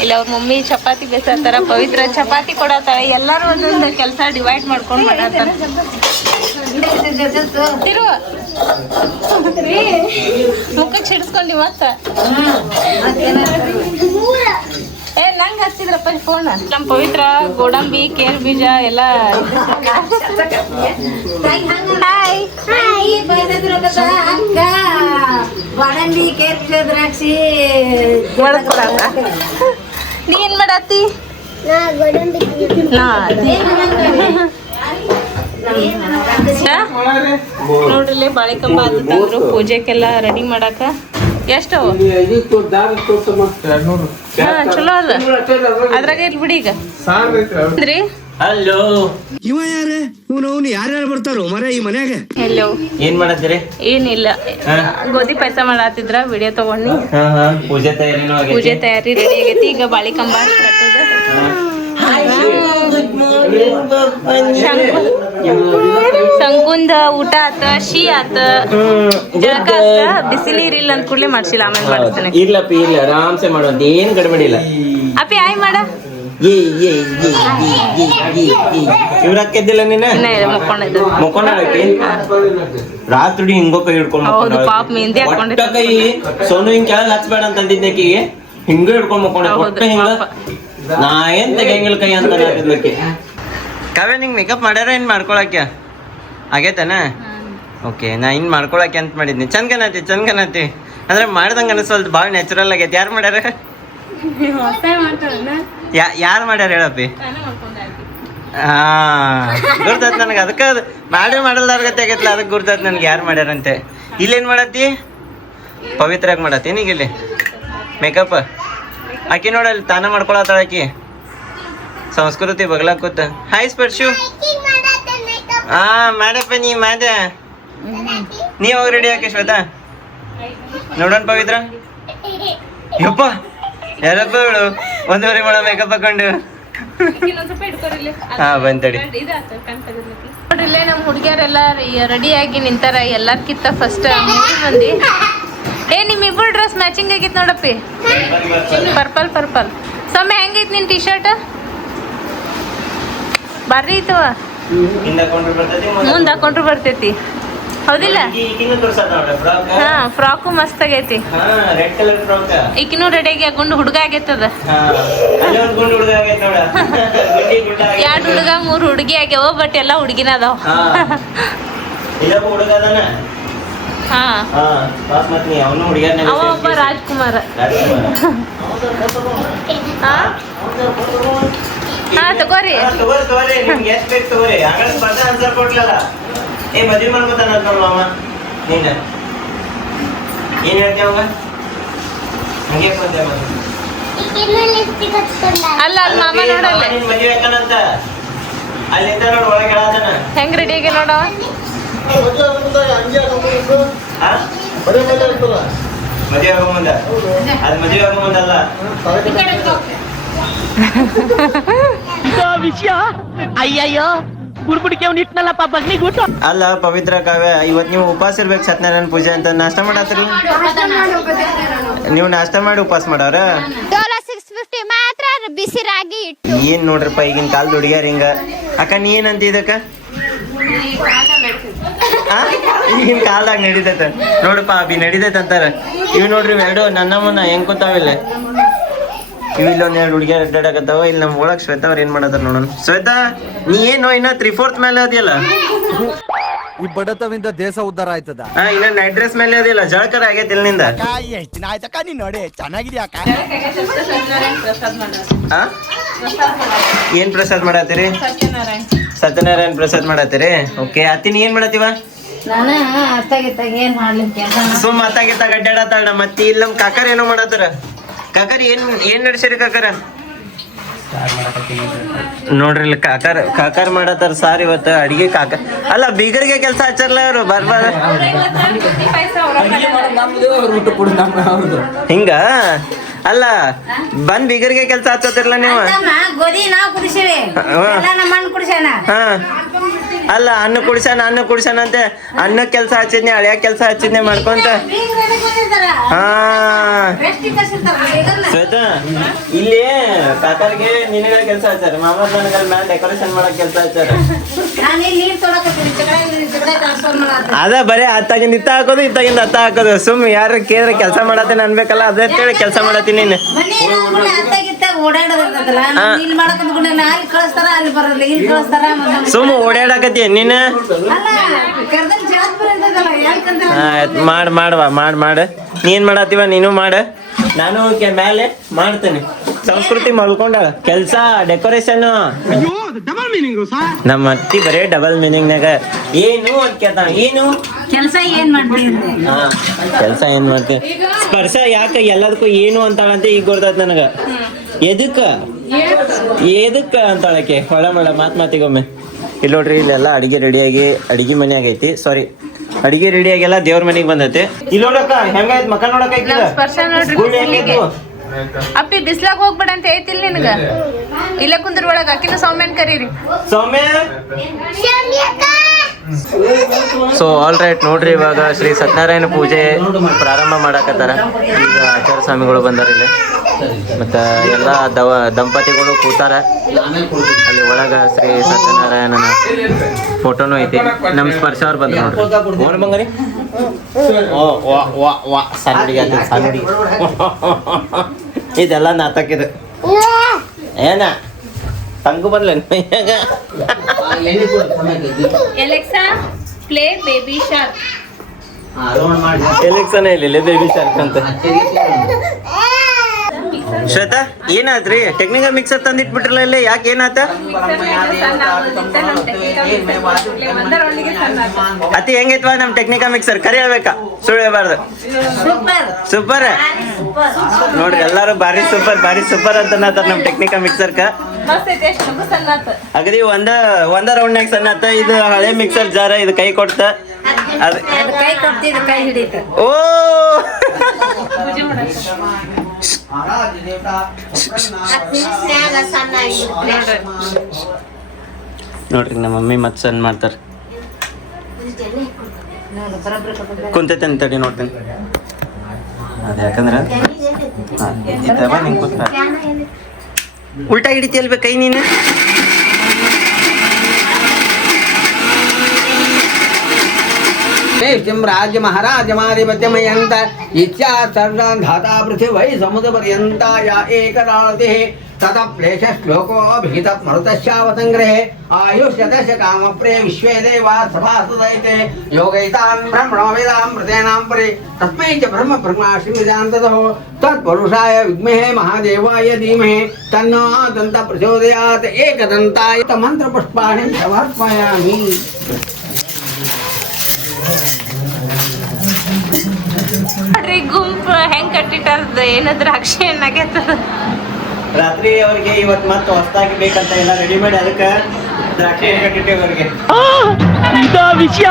ಇಲ್ಲ ಅವ್ರ ಮಮ್ಮಿ ಚಪಾತಿ ಬೇಸತ್ತಾರ, ಪವಿತ್ರ ಚಪಾತಿ ಕೊಡತ್ತಾರ. ಎಲ್ಲರೂ ಒಂದೊಂದು ಕೆಲಸ ಡಿವೈಡ್ ಮಾಡ್ಕೊಂಡು ಮಾಡತ್ತಾರ. ಮುಖಕ್ಕೆ ಸಿಡಿಸ್ಕೊಂಡಿ ಮತ್ತ ನಂಗೆ ಹಚ್ಚಿದ್ರಪ್ಪ ಫೋನ್. ನಮ್ಮ ಪವಿತ್ರ ಗೋಡಂಬಿ ಕೇರ್ ಬೀಜ ಎಲ್ಲ ಗೋಡಂಬಿ ಕೇರ್ ಬೀಜ ದ್ರಾಕ್ಷಿ ನೀ ಏನ್ ಮಾಡತ್ತಿ? ನೋಡ್ರಿ ಬಾಳೆಕಂಬ ತಂದ್ರು ಪೂಜೆಗೆಲ್ಲ ರೆಡಿ ಮಾಡಾಕ. ಎಷ್ಟು? ಚಲೋ ಅದ, ಅದ್ರಾಗ ಇರ್ಲಿ ಬಿಡಿ. ಈಗ ಅಂದ್ರಿ ಹಲೋ ಇವ ಯಾರೇ ಯಾರ್ಯಾರು ಬರ್ತಾರೋ ಮರ ಈ ಮನ್ಯಾಗ? ಎಲ್ಲೋ ಏನ್ ಮಾಡತ್ತೀರಿ? ಏನಿಲ್ಲ, ಗೋಧಿ ಪಾಯಸ ಮಾಡತ್ತಿದ್ರ ವಿಡಿಯೋ ತಗೊಂಡಿ. ಪೂಜೆ ತಯಾರಿನೂ ಆಗೈತಿ. ಪೂಜೆ ತಯಾರಿ ರೆಡಿ ಆಗೈತಿ. ಈಗ ಬಾಳೆಕಂಬ ಕಟ್ಟೋದು. ಸಂಕುಂದ ಊಟ ಆತ, ಶೀ ಆತ, ಜಳಕ ಆತ. ಬಿಸಿಲು ಇರಿಲ್ಲ ಅಂದ ಕೂಡಲೇ ಮಾಡ್ಸಿಲ್ಲ, ಆಮೇಲೆ ಮಾಡಿಸ್ತೇನೆ. ಇರ್ಲಪ್ಪ ಇರ್ಲಿ, ಆರಾಮ್ಸೆ ಮಾಡೋದು, ಏನ್ ಗಡ್ಬಡಿ ಇಲ್ಲ. ಅಪ್ಪಿ ಆಯ್ ಮಾಡ. ಇವ್ರ ಹಾಕಿದ್ದಿಲ್ಲ ನೀನು? ಮುಕ್ಕೊಂಡಿದ್ದು ಮುಕ್ಕೊಂಡಾಕಿ ರಾತ್ರಿ ಹಿಂಗೋ ಕೈ ಹಿಡ್ಕೊಂಡು ಹೌದು, ಪಾಪ ಮೆಹಂದಿ ಹಾಕೊಂಡಿದ್ದ ಕೈ ಸೋನು ಹಿಂಗ್ ಕೆಳಗ್ ಹಚ್ಬೇಡ ಅಂತ ಅಂದಿದ್ದಕ್ಕಿಗೆ ಹಿಂಗ ಹಿಡ್ಕೊಂಡ್ ಮುಕ್ಕೊಂಡ ಒಟ್ಟ ಹಿಂಗ. ನಾ ಏನ್ ತೆಗಿಯಂಗಿಲ್ಲ ಕೈ ಅಂತ ಹಾಕಿದ್ಲಕ್ಕೆ. ಕಾವ್ಯ ನಿಂಗ್ ಮೇಕಪ್ ಮಾಡ್ಯಾರ ಏನ್ ಮಾಡ್ಕೊಳಕ್ಕೆ ಆಗೇತನ? ಓಕೆ, ನಾ ಇನ್ ಮಾಡ್ಕೊಳಕ್ಕೆ ಅಂತ ಮಾಡಿದ್ನಿ. ಚಂದ ಕಾಣತಿ ಅಂದ್ರೆ ಮಾಡ್ದಂಗ ಅನಿಸ್ವಲ್ದು, ಭಾಳ ನ್ಯಾಚುರಲ್ ಆಗೈತಿ. ಯಾರು ಮಾಡ್ಯಾರ? ಯಾರು ಮಾಡ್ಯಾರ ಹೇಳಪ್ಪಿ? ಗುರ್ತೈತ್ ನನಗೆ, ಅದಕ್ಕೆ ಅದು ಮಾಡಲ್ದಾರ ಗತಿ ಆಗೈತ್ಲ, ಅದಕ್ಕೆ ಗುರ್ತೈತ್ ನನ್ಗೆ ಯಾರು ಮಾಡ್ಯಾರಂತೆ. ಇಲ್ಲೇನು ಮಾಡತ್ತಿ? ಪವಿತ್ರಾಗ ಮಾಡತ್ತಿ ನೀಗ ಇಲ್ಲಿ ಮೇಕಪ್? ಆಕಿ ನೋಡಲ್ಲಿ ತಾನ ಮಾಡ್ಕೊಳತ್ತಾಳ ಆಕಿ. ಸಂಸ್ಕೃತಿ ಬಗ್ಲಾಕ್ ಕೂತ. ಹಾಯ್ ಸ್ಪರ್ಶು. ಮಾಡಪ್ಪ ನೀ ಮಾಡ ನೀ ಹೋಗಿ ರೆಡಿ ಹಾಕಿ ಶ್ವೇತಾ ನೋಡೋಣ ಪವಿತ್ರ ಯಪ್ಪ ಯಾರಪ್ಪ ಇವಳು 1.5 ಮೊಳ ಮೇಕಪ್ ಹಾಕೊಂಡು ಹಾ ಬಂತಡಿ ನೋಡ್ರಿಲ್ಲೇ ನಮ್ಮ ಹುಡುಗಿಯರೆಲ್ಲ ರೆಡಿಯಾಗಿ ನಿಂತಾರ ಎಲ್ಲಾರ್ಕಿಂತ ಫಸ್ಟ್ 3 ಮಂದಿ. ನಿಮ್ಮಿಬ್ಬರು ಡ್ರೆಸ್ ಮ್ಯಾಚಿಂಗ್ ಆಗಿತ್ತು ನೋಡಪ್ಪಿ, ಪರ್ಪಲ್. ಸೊಮ್ಮೆ ಹೆಂಗೈತಿ ನಿನ್ ಟೀ ಶರ್ಟ್? ಬರ್ರಿ ಐತವ, ಮುಂದೆ ಹಾಕೊಂಡ್ರು ಬರ್ತೈತಿ ಹೌದಿಲ್ಲ? ಹಾ ಫ್ರಾಕು ಮಸ್ತ್ ಆಗೈತಿ. ಈಕಿನೂ ರೆಡಿಯಾಗಿ ಹಾಕೊಂಡು ಹುಡುಗ ಆಗೈತದ. 2 ಹುಡುಗ 3 ಹುಡುಗಿ ಆಗ್ಯಾವ, ಬಟ್ ಎಲ್ಲ ಹುಡುಗಿನ ಅದಾವ. ಅವ ಒಬ್ಬ ರಾಜ್ಕುಮಾರ್. ತಗೋರಿ. ಮದ್ವೆ ಮಾಡ್ಕೊತಾನ ಮಾಮ ನೀನ ಏನ್ ಹೇಳ್ತೇವ ಹಂಗೆ ಅಲ್ಲ ಅಲ್ಲಿ ಮಾಮ ನೋಡಲ್ಲ ಮದ್ವೆ ಹಾಕನಂತ ಅಲ್ಲಿಂದ ನೋಡ್ ಒಳಗೆ ಹೇಳತಾನ ಹೆಂಗ್ ರೆಡಿ ಆಗಿ ನೋಡವ. ಮದ್ವೆ ಆಗೋ ಮುಂದ ಅದ್ ಮದ್ವೆ ಆಗೋ ಮುಂದಲ್ಲ ವಿಷಯ ಅಯ್ಯಯ್ಯೋ ಅಲ್ಲ ಪವಿತ್ರ ಕಾವ್ಯ, ಇವತ್ ನೀವು ಉಪವಾಸ ಇರ್ಬೇಕು ಸತ್ಯನಾರಾಯಣ ಪೂಜೆ ಅಂತ. ನಾಷ್ಟ ಮಾಡತ್ರಿ ನೀವು? ನಾಷ್ಟ ಮಾಡಿ ಉಪವಾಸ ಮಾಡವ್ರ? 650 ಮಾತ್ರ ಬಿಸಿ ರಾಗಿ ಇಟ್ಟು. ಏನ್ ನೋಡ್ರಪ್ಪ ಈಗಿನ ಕಾಲದ ಹುಡುಗಿಯರ್ ಹಿಂಗ. ಅಕ್ಕ ನೀ ಏನಂತ ಇದಕ್ಕ? ಈಗಿನ ಕಾಲದಾಗ ನಡೀತೈತ ನೋಡಪ್ಪ, ಅಭಿ ನಡೀತೈತ ಅಂತಾರ. ಇವ್ ನೋಡ್ರಿ ಎರಡು ನನ್ನ ಮುನ್ನ ಹೆಂಗ್ ಕೂತಾವಿಲ್ಲ. ಇವ್ ಇಲ್ಲೊಂದ್ 2 ಹುಡುಗಿಯರ್ ಅಡ್ಡಾಡಕತ್ತಾವ. ಇಲ್ಲಿ ನಮ್ ಒಳಗ್ ಶ್ವೇತಾ ಅವ್ರ ಏನ್ ಮಾಡತ್ತಾರ ನೋಡೋಣ. ಶ್ವೇತಾ ನೀ ಏನು ಇನ್ನ 3/4 ಮೇಲೆ ಅದಿಯಲ್ಲ? ಈ ಬಡತವಿಂದ ದೇಶ ಉದ್ಧಾರ ಆಯ್ತದ. ಇನ್ನ ನೈಟ್ ಡ್ರೆಸ್ ಮೇಲೆ ಅದಿಲ್ಲ, ಜಳಕರ ಆಗೈತಿ ಇಲ್ಲಿಂದ. ಎಷ್ಟ್ ದಿನ ಆಯ್ತಕ್ಕ ನೀನ್ ನೋಡಿ ಚೆನ್ನಾಗಿದ್ಯಾ ಅಕ್ಕ. ಏನ್ ಪ್ರಸಾದ್ ಮಾಡತ್ತೀರಿ? ಸತ್ಯನಾರಾಯಣ ಪ್ರಸಾದ್ ಮಾಡತ್ತೀರಿ. ಓಕೆ ಅತ್ತಿ ನೀ ಏನ್ ಮಾಡತ್ತೀವ? ನಾನು ಅತ್ತಾಗಿತ್ತಾಗ ಏನ್ ಮಾಡ್ಲಿಕ್ಕೆ ಸುಮ್ ಅತ್ತಾಗಿತ್ತಾಗ ಅಡ್ಡಾಡತ್ತಾಳ. ಮತ್ತೆ ಇಲ್ಲಿ ನಮ್ ಕಾಕರ್ ಏನೋ ಮಾಡತ್ತಾರ. ಕಾಕರ್ ಏನ್ ನಡ್ಸಿರಿ ಕಾಕರ? ನೋಡ್ರಿ ಇಲ್ಲಿ ಕಾಕರ್ ಮಾಡತ್ತಾರ ಸಾರ್ ಇವತ್ತು ಅಡಿಗೆ. ಕಾಕರ್ ಅಲ್ಲ ಬೀಗರಿಗೆ ಕೆಲಸ ಹಚ್ಚಾರಲ್ಲ ಅವ್ರು ಬರ್ಬಾರ ಹಿಂಗ ಅಲ್ಲ ಬಂದ್ ಬೀಗರಿಗೆ ಕೆಲಸ ಹಚ್ಚತ್ತಿರಲ್ಲ ನೀವು? ಗೋಧಿ ನಾವು ಕುಡಿಸಿವಿ, ನಮ್ಮ ಮಣ್ಣು ಕುಡಿಸ್ಯಾನ. ಹಾ ಅಲ್ಲ ಅನ್ನ ಕುಡ್ಸಾನ ಅಂತೆ. ಅನ್ನ ಕೆಲಸ ಹಚ್ಚಿದ್ನೆ, ಹಳೆಯ ಕೆಲಸ ಹಚ್ಚಿದ್ನೆ ಮಾಡ್ಕೊಂತ. ಹಾ ಶ್ವೇತಾ ಇಲ್ಲಿ ಕಾಕರ್ಗೆ ನಿನಗ ಕೆಲಸ ಹಚ್ಚಾರ, ಮಾಮ ನನಗ ಮ್ಯಾಲ ಡೆಕೋರೇಷನ್ ಮಾಡಕ್ ಕೆಲಸ ಹಚ್ಚಾರ. ಅದ ಬರೇ ಅತ್ತಾಗಿಂದ ಇತ್ತ ಹಾಕೋದು, ಇತ್ತಾಗಿಂದ ಅತ್ತ ಹಾಕೋದು. ಸುಮ್ ಯಾರ ಕೇಳಿದ್ರೆ ಕೆಲಸ ಮಾಡತ್ತೇನೆ ಅನ್ಬೇಕಲ್ಲ, ಅದೇ ಕೇಳಿ ಕೆಲಸ ಮಾಡತ್ತೀನಿ. ನೀನು ಸುಮ್ ಓಡಾಡಕತ್ತಿ ನೀನು. ಮಾಡ ನೀನ್ ಮಾಡತ್ತೀವ ನೀನು ಮಾಡ. ನಾನು ಮೇಲೆ ಮಾಡ್ತೇನೆ. ಸಂಸ್ಕೃತಿ ಮಲ್ಕೊಂಡಾಳ ಕೆಲ್ಸ ಡೆಕೋರೇಷನ್. ನಮ್ಮ ಅತ್ತಿ ಬರೇ ಡಬಲ್ ಮೀನಿಂಗ್ನಾಗ ಏನು ಅಂತ ಕೇಳ್ತಾನ. ಏನು ಕೆಲಸ ಏನ್ ಮಾಡ್ತೀವಿ? ಕೆಲ್ಸ ಏನ್ ಮಾಡ್ತೀವಿ? ಸ್ಪರ್ಶ ಯಾಕೆ ಎಲ್ಲದಕ್ಕೂ ಏನು ಅಂತಾಳಂತೆ ಈಗ ಗೊತ್ತಾಯ್ತು ನನಗ. ಎದಕ್ಕ ಅಂತಾಳಕ್ಕೆ ಹೊಳ ಮಾತಿಗೊಮ್ಮೆ. ಇಲ್ಲಿ ನೋಡ್ರಿ ಇಲ್ಲೆಲ್ಲ ಅಡಿಗೆ ರೆಡಿಯಾಗಿ ಅಡಿಗೆ ಮನೆ ಆಗೈತಿ. ಸಾರಿ ಅಡಿಗೆ ರೆಡಿಯಾಗೆಲ್ಲ ದೇವ್ರ ಮನೆಗೆ ಬಂದೈತಿ. ಇಲ್ಲಿ ನೋಡಕ್ಕ ಹೆಂಗಾಯ್ತು ಮಕ್ಕ ನೋಡಕ. ಅಪ್ಪಿ ಬಿಸ್ಲಾಗ ಹೋಗ್ಬೇಡ ಅಂತ ಹೇಳ್ತಿಲ್ ನಿನಗ. ಇಲ್ಲ ಕುಂದ್ರ ಒಳಗ ಅಕ್ಕಿನ ಸೌಮ್ಯನ್ ಕರೀರಿ. ಸೌಮ್ಯ ಸೊ ಆಲ್ ರೈಟ್ ನೋಡ್ರಿ, ಇವಾಗ ಶ್ರೀ ಸತ್ಯನಾರಾಯಣ ಪೂಜೆ ಪ್ರಾರಂಭ ಮಾಡಕತ್ತಾರ. ಈಗ ಆಚಾರ್ಯ ಸ್ವಾಮಿಗಳು ಬಂದಾರ ಇಲ್ಲಿ, ಮತ್ತು ಎಲ್ಲ ದಂಪತಿಗಳು ಕೂತಾರ. ಅಲ್ಲಿ ಒಳಗ ಶ್ರೀ ಸತ್ಯನಾರಾಯಣನ ಫೋಟೋನು ಐತಿ. ನಮ್ಮ ಸ್ಪರ್ಶ ಅವ್ರು ಬಂದ್ರು ನೋಡ್ರಿ. ಓಣ ಬಂಗಾರಿ ಸಣ್ಣ ಇದೆಲ್ಲ ನಾತಕಿದು ಏನ ತಂಗು ಬರ್ಲ ಎಲೆಕ್ಸಾ ಪ್ಲೇ ಬೇಬಿ ಶಾರ್ಕ್. ಎಲೆಕ್ಸನೇ ಇಲ್ಲ ಬೇಬಿ ಶಾರ್ಕ್ ಅಂತ. ಶ್ವೇತಾ ಏನಾದ್ರಿ? ಟೆಕ್ನಿಕಲ್ ಮಿಕ್ಸರ್ ತಂದಿಟ್ಬಿಟ್ರಲ್ಲ ಇಲ್ಲಿ, ಯಾಕೆ ಏನಾತ? ಅತಿ ಹೆಂಗೈತ್ವಾ ನಮ್ ಟೆಕ್ನಿಕಲ್ ಮಿಕ್ಸರ್? ಕರಿ ಹೇಳ್ಬೇಕಾ, ಸುಳ್ಳು ಹೇಳ್ಬಾರ್ದು. ಸೂಪರ್ ನೋಡ್ರಿ, ಎಲ್ಲಾರು ಬಾರಿ ಸೂಪರ್ ಅಂತ ನಮ್ ಟೆಕ್ನಿಕಲ್ ಮಿಕ್ಸರ್ಕ. ಮಸ್ತ್ ಐತೆ ಎಷ್ಟು ನಮಗೂ ಸಣ್ಣ ಆತ ಅಗದಿ ಒಂದ ರೌಂಡ್ನಾಗ ಸಣ್ಣ ಆತ. ಇದು ಹಳೆ ಮಿಕ್ಸರ್ ಜಾರ, ಇದು ಕೈ ಕೊಡ್ತ ಅದ್ ಕೈ ಕೊಡ್ತಿದ್ದು ಕೈ ಹಿಡಿತ. ಓ ಪೂಜೆ ಮಾಡಕ್ಕೆ ನೋಡ್ರಿ ನಮ್ಮ ಮಮ್ಮಿ ಮತ್ತೆ ಸಣ್ಣ ಮಾಡ್ತಾರ. ಕುಂತೈತೆ ಅಂತಡಿ ನೋಡ್ತೀನಿ. ಅದ ಯಾಕಂದ್ರ ನಿಂಗೆ ಕೂತ ಉಲ್ಟಾ ಹಿಡಿತಿಯಲ್ಬ ಕೈ ನೀನು. किं राज्य महाराज माधिपत्यमयन्त इच्छा सर्वान् धाता पृथिवी समुद्रपर्यन्ता या एकराळतिः ततः क्लेशश्लोकोऽभिहितः मरुतस्यावसङ्ग्रहे आयुष्यतस्य कामप्रे विश्वे देवा सभासुदयते योगैतान् ब्रह्मणो वेदां प्रतेनां परि तस्मै च ब्रह्म ब्रह्माश्रीजान्ततः तत्पुरुषाय विद्महे महादेवाय धीमहि तन्नो दन्तः प्रचोदयात् एकदन्ताय मन्त्रपुष्पाणि समर्पयामि. ನೋಡ್ರಿ ಗುಂಪು ಹೆಂಗ್ ಕಟ್ಟಿಟ್ಟಾರ್ದ ಏನ ದ್ರಾಕ್ಷಿ ಹಣ್ಣಾಗೈತದ. ರಾತ್ರಿ ಅವ್ರಿಗೆ ಇವತ್ತು ಮತ್ತೆ ಹೊಸದಾಗಿ ಬೇಕಂತ ಎಲ್ಲ ರೆಡಿ ಮಾಡಿ ಅದಕ್ಕೆ ದ್ರಾಕ್ಷಿ ಹಣ್ಣು ಕಟ್ಟಿಟ್ಟೆ ಅವ್ರಿಗೆ. ವಿಷಯ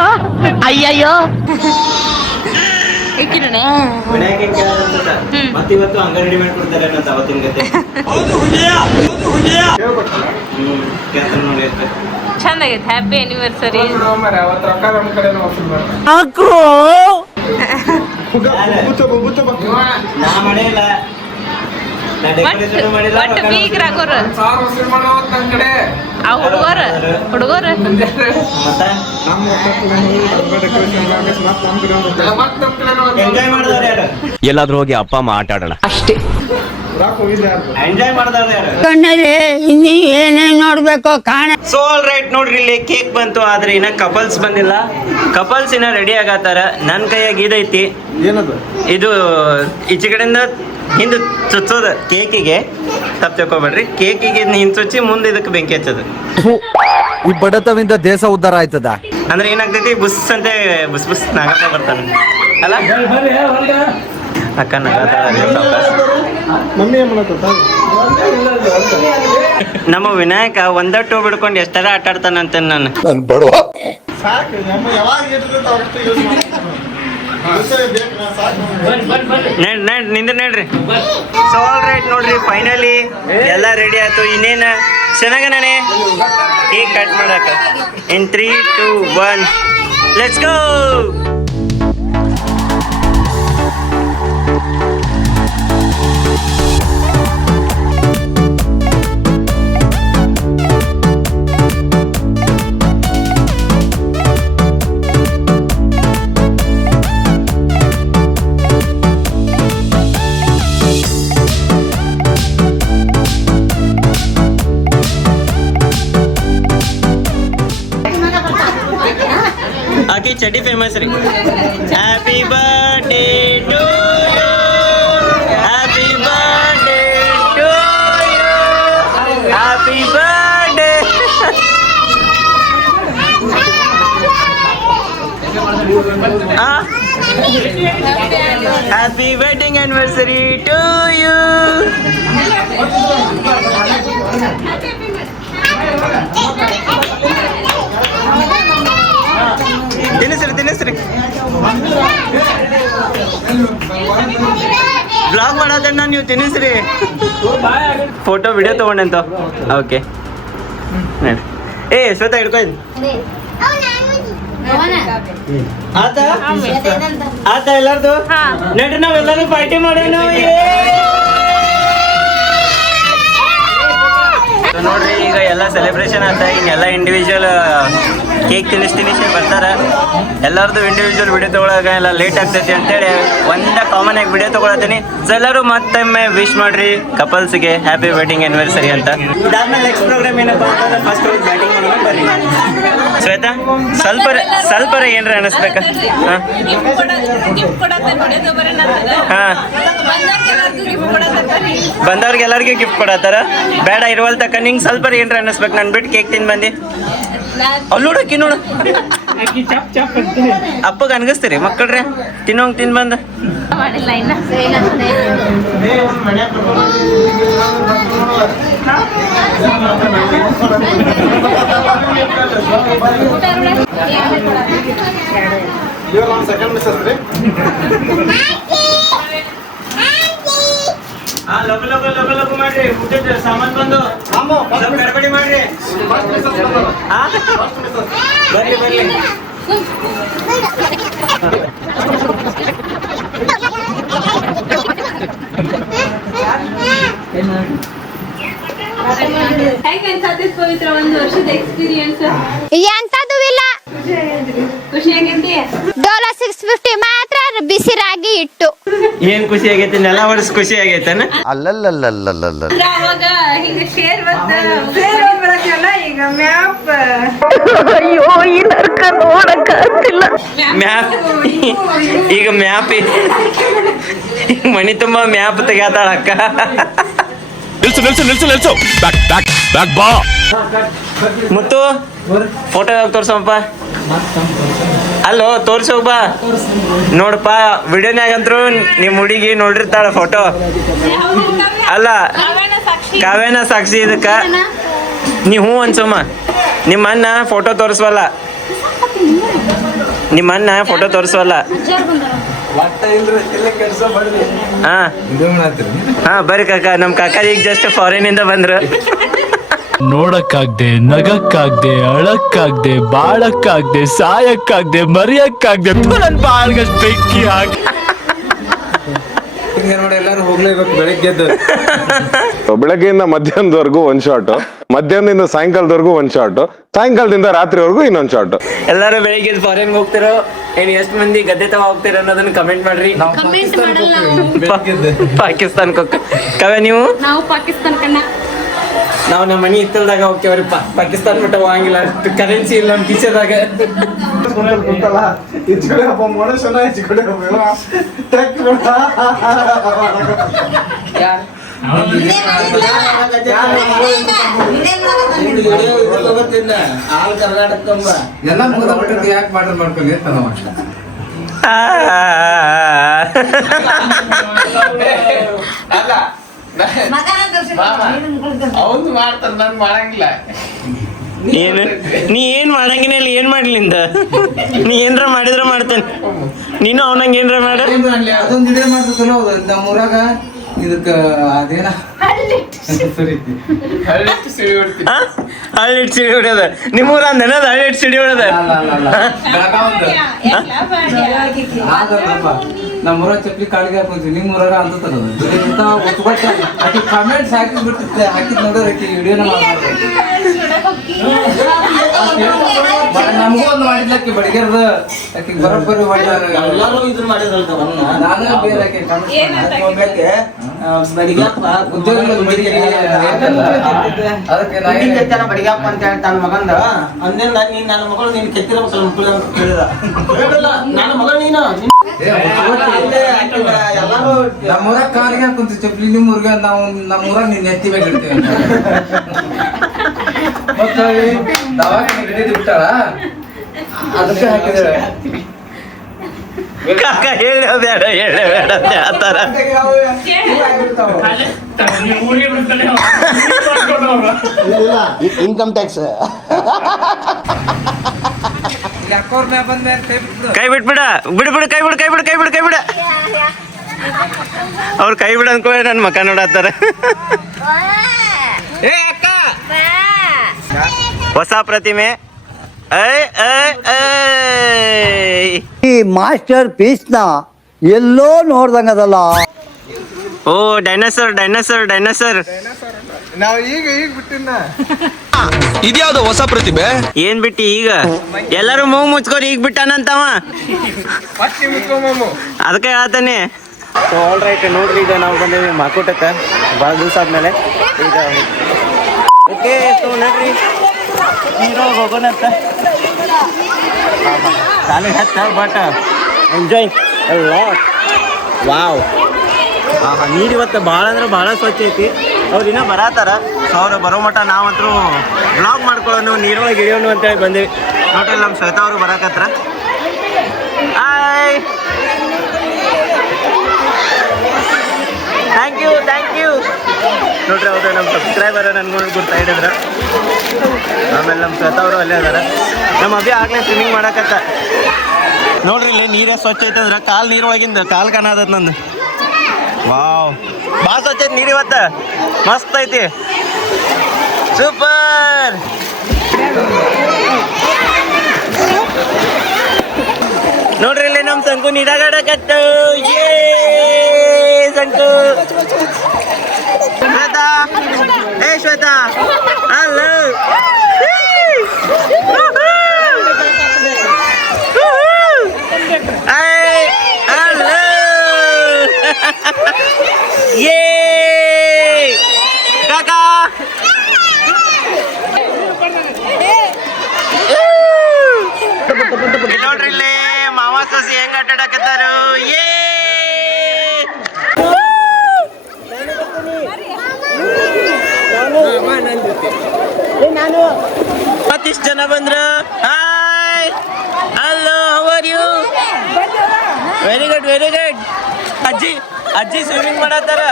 ಅಯ್ಯಯ್ಯೋ ವಿನಾಯಕ ಮತ್ತೆ ಇವತ್ತು ಹಂಗ ರೆಡಿ ಮಾಡಿ ಕೊಡ್ತಾರೆ ಅನ್ನೋದು ಅವತ್ತಿನ ಗತೆ. ಕೆಲಸ ನೋಡಿ ಚಂದ ಆಗೈತೆ. Happy anniversary. ನಾ ಮಾಡಿಲ್ಲ, ನಾ ಡೆಕೋರೇಷನ್ ಮಾಡಿಲ್ಲ. ಒಟ್ಟು ಬೀಗ್ರಾಗೋರ ಆ ಹುಡುಗರು ಎಂಜಾಯ್ ಮಾಡಿದವ್ರು ಯಾರು? ಎಲ್ಲಾದ್ರೂ ಹೋಗಿ ಅಪ್ಪ ಅಮ್ಮ ಆಟ ಆಡೋಣ. ಎಂಜಾಯ್ ಮಾಡಿದವ್ರು ಯಾರು? ಇನ್ನೀ ಏನೇನ್ ನೋಡ್ಬೇಕು ಕಾಣ. ಸೊ ಆಲ್ ರೈಟ್, ನೋಡ್ರಿ ಇಲ್ಲಿ ಕೇಕ್ ಬಂತು, ಆದ್ರೆ ಇನ್ನ ಕಪಲ್ಸ್ ಬಂದಿಲ್ಲ. ಕಪಲ್ಸ್ ಇನ್ನ ರೆಡಿ ಆಗತ್ತಾರ. ನನ್ನ ಕೈಯಾಗ ಇದೈತಿ, ಇದು ಈಚೆ ಕಡೆಯಿಂದ ಹಿಂದೆ ಚುಚ್ಚೋದ ಕೇಕಿಗೆ. ತಪ್ಪು ತಿಳ್ಕೊಬೇಡ್ರಿ, ಕೇಕಿಗೆ ಹಿಂದೆ ಚುಚ್ಚಿ ಮುಂದೆ ಇದಕ್ಕೆ ಬೆಂಕಿ ಹಚ್ಚೋದು. ಈ ಬಡತವಿಂದ ದೇಶ ಉದ್ಧಾರ ಆಯ್ತದ. ಅಂದ್ರೆ ಏನಾಗ್ತೈತಿ, ಬುಸ್ ಅಂತ ಬುಸ್ ಬುಸ್ ನಾಗಪ್ಪ ಬರ್ತಾನೆ ಅಲ್ಲ. ಅಕ್ಕ ನಮ್ಮ ವಿನಾಯಕ ಒಂದಟ್ಟು ಬಿಡ್ಕೊಂಡು ಎಷ್ಟರ ಆಟ ಆಡ್ತಾನಂತ ನಾನು. ನಿಂದ ನೋಡ್ರಿ. ಸೊ ಆಲ್ ರೈಟ್, ನೋಡ್ರಿ ಫೈನಲಿ ಎಲ್ಲ ರೆಡಿ ಆಯ್ತು. ಇನ್ನೇನು ಚೆನ್ನಾಗ ನಾನೇ ಕೇಕ್ ಕಟ್ ಮಾಡಕ. In 3, 2, 1 let's go. ಆಕೆ ಚಡ್ಡಿ ಫೇಮಸ್ ರೀ. Happy birthday to you, happy birthday to you, happy birthday. Happy wedding anniversary to you. ತಿನ್ನಿಸ್ರಿ. ಬ್ಲಾಗ್ ಮಾಡೋದಣ್ಣ, ನೀವು ತಿನ್ನಿಸ್ರಿ. ಫೋಟೋ ವಿಡಿಯೋ ತಗೊಂಡಂತ. ಓಕೆ ಏ ಶ್ವೇತಾ ಹಿಡ್ಕೊ. ಆತ ಎಲ್ಲಾರ್ದು ನಡ್ರಿ, ನಾವೆಲ್ಲರೂ ಪಾರ್ಟಿ ಮಾಡೋಣ. ನೋಡ್ರಿ, ಈಗ ಎಲ್ಲ ಸೆಲೆಬ್ರೇಷನ್ ಆತ. ಇನ್ನೆಲ್ಲ ಇಂಡಿವಿಜುವಲ್ ಕೇಕ್ ತಿನ್ನಿಸಿ ಬರ್ತಾರ. ಎಲ್ಲರದು ಇಂಡಿವಿಜುವಲ್ ವಿಡಿಯೋ ತೊಗೊಳಾಗ ಎಲ್ಲ ಲೇಟ್ ಆಗ್ತೈತಿ ಅಂತೇಳಿ ಕಾಮನ್ ಆಗಿ ವಿಡಿಯೋ ತೊಗೊಳತೀನಿ. ಸೊ ಎಲ್ಲರೂ ಮತ್ತೊಮ್ಮೆ ವಿಶ್ ಮಾಡ್ರಿ ಕಪಲ್ಸ್ಗೆ ಹ್ಯಾಪಿ ವೆಡ್ಡಿಂಗ್ ಆನಿವರ್ಸರಿ ಅಂತ. ಇದಾದ್ಮೇಲೆ ನೆಕ್ಸ್ಟ್ ಪ್ರೋಗ್ರಾಮ್ ಏನಪ್ಪ ಅಂತಂದ್ರೆ ಫಸ್ಟ್ ಬ್ಯಾಟಿಂಗ್ ಮಾಡೋಣ ಬರ್ರಿ. ಶ್ವೇತಾ ಸ್ವಲ್ಪ ಏನ್ರ ಅನಿಸ್ಬೇಕ? ಬಂದವ್ರಿಗೆ ಎಲ್ಲರಿಗೂ ಗಿಫ್ಟ್ ಕೊಡತ್ತಾರ. ಬೇಡ ಇರುವಲ್ ತಕ್ಕ ನಿಂಗೆ ಸ್ವಲ್ಪ ಏನ್ರ ಅನ್ನಿಸ್ಬೇಕು. ನಾನು ಬಿಟ್ಟು ಕೇಕ್ ತಿಂದು ಬಂದು ಅಲ್ಲಿ ನೋಡಕ್ಕಿ ನೋಡು. ಅಪ್ಪಗೆ ಅನ್ಗಿಸ್ತೀರಿ ಮಕ್ಕಳ್ರೆ ತಿನ್ನೋಂಗ್ ತಿಂದು ಬಂದ. ಮಾಡಿಲ್ಲ ಇನ್ನ. ಲಗು ಮಾಡ್ರಿ, ಊಟದ ಸಾಮಾನ್ ಬಂದು ಗಡಬಡಿ ಮಾಡ್ರಿ. ಬರ್ಲಿ ಬರ್ಲಿ. ಹೇಗೆ ಅನ್ಸತ್ತೆ ಪವಿತ್ರ ಒಂದು ವರ್ಷದ ಎಕ್ಸ್ಪೀರಿಯನ್ಸ್? ಎಂತದು ಇಲ್ಲ, ಖುಷಿ ಆಗೈತಿ. ಡೋಲೋ 650 ಮಾತ್ರ ಬಿಸಿ ರಾಗಿ ಇಟ್ಟು. ಏನ್ ಖುಷಿ ಆಗೈತಿ? ನೆಲ ಹೊಡ್ಸ್ ಖುಷಿ ಆಗೈತನ? ಅಲ್ಲಲ್ಲಲ್ಲಲ್ಲಲ್ಲ ಅವಾಗ ಹಿಂಗ ಶೇರ್ ಬರಕ್ಕೆಲ್ಲ ಈಗ ಮ್ಯಾಪ್ ಅಯ್ಯೋ ಈ ನರ್ಕ ನೋಡಕ್ಕಾಗ್ತಿಲ್ಲ. ಮ್ಯಾಪ್ ಈಗ ಮ್ಯಾಪ್ ಮಣಿ ತುಂಬಾ ಮ್ಯಾಪ್ ತೆಗ್ಯಾತಾಳ ಅಕ್ಕ. ನಿಲ್ಸು ಬ್ಯಾಕ್ ಬಾ. ಮುತ್ತು ಫೋಟೋ ತೋರ್ಸಪ್ಪ. ಅಲ್ಲೋ ತೋರ್ಸೋಗ್ ಬಾ. ನೋಡಪ್ಪ ವಿಡಿಯೋನ್ಯಾಗಂತ್ರು ನಿಮ್ ಹುಡುಗಿ ನೋಡಿರ್ತಾಳ ಫೋಟೋ. ಅಲ್ಲ ಕಾವ್ಯನ ಸಾಕ್ಷಿ ಇದಕ್ಕ. ನೀ ಹ್ಞೂ ಅನ್ಸಮ್ಮ. ನಿಮ್ಮ ಅಣ್ಣ ಫೋಟೋ ತೋರಿಸ್ವಲ್ಲ. ನಿಮ್ಮ ಅಣ್ಣ ಫೋಟೋ ತೋರಿಸ್ವಲ್ಲ. ಹಾ ಬರ್ರಿ ಕಾಕ. ನಮ್ ಕಾಕ ಈಗ ಜಸ್ಟ್ ಫಾರಿನ್ ಇಂದ ಬಂದ್ರು. ನೋಡಕ್ಕಾಗ್ದೆ, ನಗಕ್ಕಾಗ್ದೆ, ಅಳಕ್ಕಾಗ್ದೆ, ಬಾಳಕ್ಕಾಗ್ದೆ, ಸಾಯಕ್ಕಾಗ್ದೆ, ಮರಿಯಕ್ಕಾಗ್ದೆ. ನನ್ ಬಾಳ್ಗಷ್ಟು ಬೆಂಕಿ ಹಾಕಿ ನೋಡಿ ಎಲ್ಲರೂ ಹೋಗ್ಲೇಬೇಕು ಬೆಳಿಗ್ಗೆದ್ದು. ಬೆಳಗ್ಗೆಯಿಂದ ಮಧ್ಯಾಹ್ನದವರೆಗೂ ಒಂದ್ ಶಾಟ್, ಮಧ್ಯಾಹ್ನದಿಂದ ಸಾಯಂಕಾಲದವರೆಗೂ ಒಂದ್ ಶಾಟ್, ಸಾಯಂಕಾಲದಿಂದ ರಾತ್ರಿವರೆಗೂ ಇನ್ನೊಂದ್ ಶಾಟ್. ಎಲ್ಲರೂ ಬೆಳಿಗ್ಗೆ ಫಾರಿನ್ ಹೋಗ್ತಿರೋ ಏನ್ ಎಷ್ಟ್ ಮಂದಿ ಗದ್ದೆ ತವ ಹೋಗ್ತಿರೋ ಅನ್ನೋದನ್ನ ಕಮೆಂಟ್ ಮಾಡ್ರಿ. ಪಾಕಿಸ್ತಾನಕ್ಕೆ ಕವೆ ನೀವು? ನಾವು ಪಾಕಿಸ್ತಾನ ಕಣ್ಣ. ನಾವು ನಮ್ಮ ಮನಿ ಹಿತ್ತಲ್ದಾಗ ಹೋಗ್ತೇವ್ರಿ. ಪಾಕಿಸ್ತಾನ ಬಿಟ್ಟು ಹೋಗಂಗಿಲ್ಲ, ಅಷ್ಟು ಕರೆನ್ಸಿ ಇಲ್ಲ ನಮ್ಮ ಕಿಸೆದಾಗ. ಎಲ್ಲ ಮುಗಿದ ಯಾಕೆ ಮಾಡ್ರಿ ಮಾಡ್ಕೊಳ್ಳಿ ಅಂತ ನಾವು ಅವನು ಮಾಡ್ತಾನ, ನಾನು ಮಾಡಂಗಿಲ್ಲ. ಏನು ನೀ ಏನ್ ಮಾಡಂಗಿನ ಏನ್ ಮಾಡ್ಲಿಂದ? ನೀ ಏನ್ರ ಮಾಡಿದ್ರ ಮಾಡ್ತೇನೆ. ನೀನು ಅವನಂಗ ಏನ್ರ ಮಾಡ. ಅದೊಂದು ವಿಡಿಯೋ ಮಾಡ್ಬೇಕಲ್ಲ ನಮ್ಮೂರಾಗ. ಇದಕ್ಕ ಅದೇನ ಹಳ್ಳಿಟ್ಟು ಸಿಡಿ ಹೊಡ್ಯದ. ನಿಮ್ಮೂರ ಅಂದನದ ಹಳ್ಳಿಟ್ಟು ಸಿಡಿ ಹೊಡ್ಯದ. ನಮ್ಮೂರ ಚಪ್ಪಲಿ ಕಾಳಿಗೆ ಹಾಕೊಂತೀವಿ, ನಿಮ್ಮೂರಾಗ ಅಂತ ಆಕಿ ಕಾಮೆಂಟ್ಸ್ ಹಾಕಿ ಬಿಟ್ಟಿರ್ತೆ. ಹಾಕಿದ್ ನೋಡೋರ್ ಆಕಿ ವಿಡಿಯೋನ ನಮಗೂ ಒಂದು ಮಾಡಿದ್ಲಕ್ಕಿ ಬಡಿಗೆರ್ದ ಆಕಿ ಬರೋಬ್ಬರಿ ಎಲ್ಲರೂ ಇದ್ರ ಮಾಡಿದ್ರಲ್ತ. ನಾನು ಬೇರೆ ಆಕಿ ಅದಕ್ಕೆ ಬಡಿಗಪ್ಪ ಅಂತ ಹೇಳಿ ತನ್ನ ಮಗಂದ ಅಂದೇನ್ ನನ್ನ ಮಗಳು ನೀನ್ ಕೆತ್ತಿರಬೇಕಲ್ಲ ಮಕ್ಕಳು ಅಂತ ಕೇಳಿದ. ನನ್ನ ಮಗಳು ನೀನು ಎಲ್ಲಾರು ನಮ್ಮೂರಾಗ ಕಾಲಿಗೆ ಹಾಕುಂತೀವಿ ಚಪ್ಪಲಿ. ನಿಮ್ಮೂರ್ಗ ನಾವು ನಮ್ಮೂರಾಗ ನೀನ್ ಎತ್ತಿ ಬೇಕು ಇಡ್ತೀವಿ ಮತ್ತ ದವಾಖಾನೆ ಬಿಟ್ಟಾಳ. ಅದಕ್ಕೆ ಹಾಕಿದ್ರೆ ಕಾಕ ಹೇಳ ಬೇಡ ಅಂತ ಹೇಳ್ತಾರ. ಇನ್ಕಮ್ ಟ್ಯಾಕ್ಸ್ ಕೈ ಬಿಟ್ಬಿಡ. ಬಿಡು ಕೈ ಬಿಡ. ಅವ್ರ ಕೈ ಬಿಡ ಅನ್ಕೊಳ್ಳಿ ನನ್ ಮಕ ನೋಡತ್ತಾರ. ಹೊಸ ಪ್ರತಿಮೆ. ಈ ಮಾಸ್ಟರ್ ಪೀಸ್ ನ ಎಲ್ಲೋ ನೋಡ್ದಂಗದಲ್ಲ. ಓ ಡೈನೋಸರ್. ನಾವು ಈಗ ಬಿಟ್ಟಿನ ಇದ್ಯಾವ್ದು ಹೊಸ ಪ್ರತಿಭೆ? ಏನ್ ಬಿಟ್ಟಿ ಈಗ? ಎಲ್ಲರೂ ಮೂಗ್ ಮುಚ್ಕೋರಿ ಈಗ ಬಿಟ್ಟಾನಂತವ. ಅದಕ್ಕೆ ಹೇಳ್ತಾನೆ. ಆಲ್ ರೈಟ್ ನೋಡ್ರಿ, ಈಗ ನಾವು ಬಂದೇವಿ ಮಾಕೋಟಕ್ಕೆ ಭಾಳ ದಿವಸ ಆದ್ಮೇಲೆ. ಈಗ ಓಕೆ ನೋಡ್ರಿ ಹೋಗೋಣಂತ. ಕಾಲಿಗೆ ಹತ್ತ ಬಟ್ ಎಂಜಾಯ್ ಲಾಟ್. ವಾವ್. ನೀರು ಇವತ್ತು ಭಾಳ ಅಂದ್ರೆ ಭಾಳ ಸ್ವಚ್ಛ ಐತಿ. ಅವ್ರು ಇನ್ನೂ ಬರತ್ತಾರ. ಸೊ ಅವ್ರು ಬರೋ ಮಟ್ಟ ನಾವಂತರೂ ಬ್ಲಾಗ್ ಮಾಡ್ಕೊಳ್ಳೋನು, ನೀರೊಳಗೆ ಇಳಿಯೋನು ಅಂತೇಳಿ ಬಂದೇವಿ. ನೋಡ್ರಿ ನಮ್ಮ ಶ್ವೇತಾ ಅವರು ಬರಾಕತ್ರ. ಹಾಯ್ ಥ್ಯಾಂಕ್ ಯು ನೋಡ್ರಿ ಹೌದು ನಮ್ಮ ಸಬ್ಸ್ಕ್ರೈಬರ್ ನನ್ಗೆ ಗುರ್ತಾ ಹಿಡಿದ್ರ. ಆಮೇಲೆ ನಮ್ಮ ಶ್ವೇತಾ ಅವರು ಅಲ್ಲೇ ಅದಾರ. ನಮ್ಮ ಅಭಿ ಆಗ್ಲೇ ಸ್ವಿಮ್ಮಿಂಗ್ ಮಾಡಕತ್ತ ನೋಡ್ರಿ. ಇಲ್ಲಿ ನೀರೇ ಸ್ವಚ್ಛ ಐತಂದ್ರ ಕಾಲ್ ನೀರೊಳಗಿಂದ ಕಾಲ್ ಕಾಣತದ ನಂದು. ವಾವ್ ಭಾಳ ಸ್ವಚ್ಛ ಐತಿ ನೀರು ಇವತ್ತ, ಮಸ್ತ್ ಐತಿ, ಸೂಪರ್. ನೋಡ್ರಿ ಇಲ್ಲಿ ನಮ್ಮ ಸಂಕು ನೀರಾಗಾಡಕತ್ತ. ಸಂಕು ಶ್ವೇತಾ, ಶ್ವೇತಾ ಹಲೋ. ಕಾಕಾ ನೋಡ್ರಿ ಇಲ್ಲಿ ಮಾವ ಸಸಿ ಹೆಂಗ್ ಆಟಾಡಕತ್ತಾರು. ಮತ್ತಿಷ್ಟು ಜನ ಬಂದ್ರು. Hi hello, how are you? Very good. ಅಜ್ಜಿ ಸ್ವಿಮ್ಮಿಂಗ್ ಮಾಡತ್ತಾರ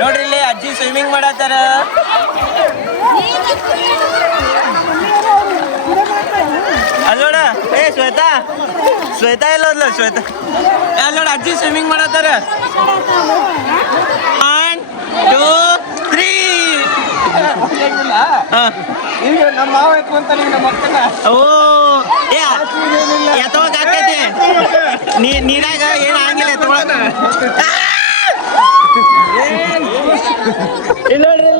ನೋಡ್ರಿ ಇಲ್ಲಿ. ಅಜ್ಜಿ ಸ್ವಿಮ್ಮಿಂಗ್ ಮಾಡತ್ತಾರ. ಅಲ್ಲೋಡ ಶ್ವೇತಾ ಎಲ್ಲ ಶ್ವೇತಾ ಅಲ್ಲೋಡ ಅಜ್ಜಿ ಸ್ವಿಮ್ಮಿಂಗ್ ಮಾಡತ್ತಾರ. 1 2 3 ನಮ್ಮ ಮಾವ ಎತ್ಕೊಂತಾನೆ ನಮ್ಮ ಅಕ್ಕನ. ಓ ಎತ್ತವಾಗ ಆಕೈತಿ ನೀರಾಗ ಏನು ಆಗಿಲ್ಲ ಎತ್ತೊಳಗ. ನೋಡ್ರಿ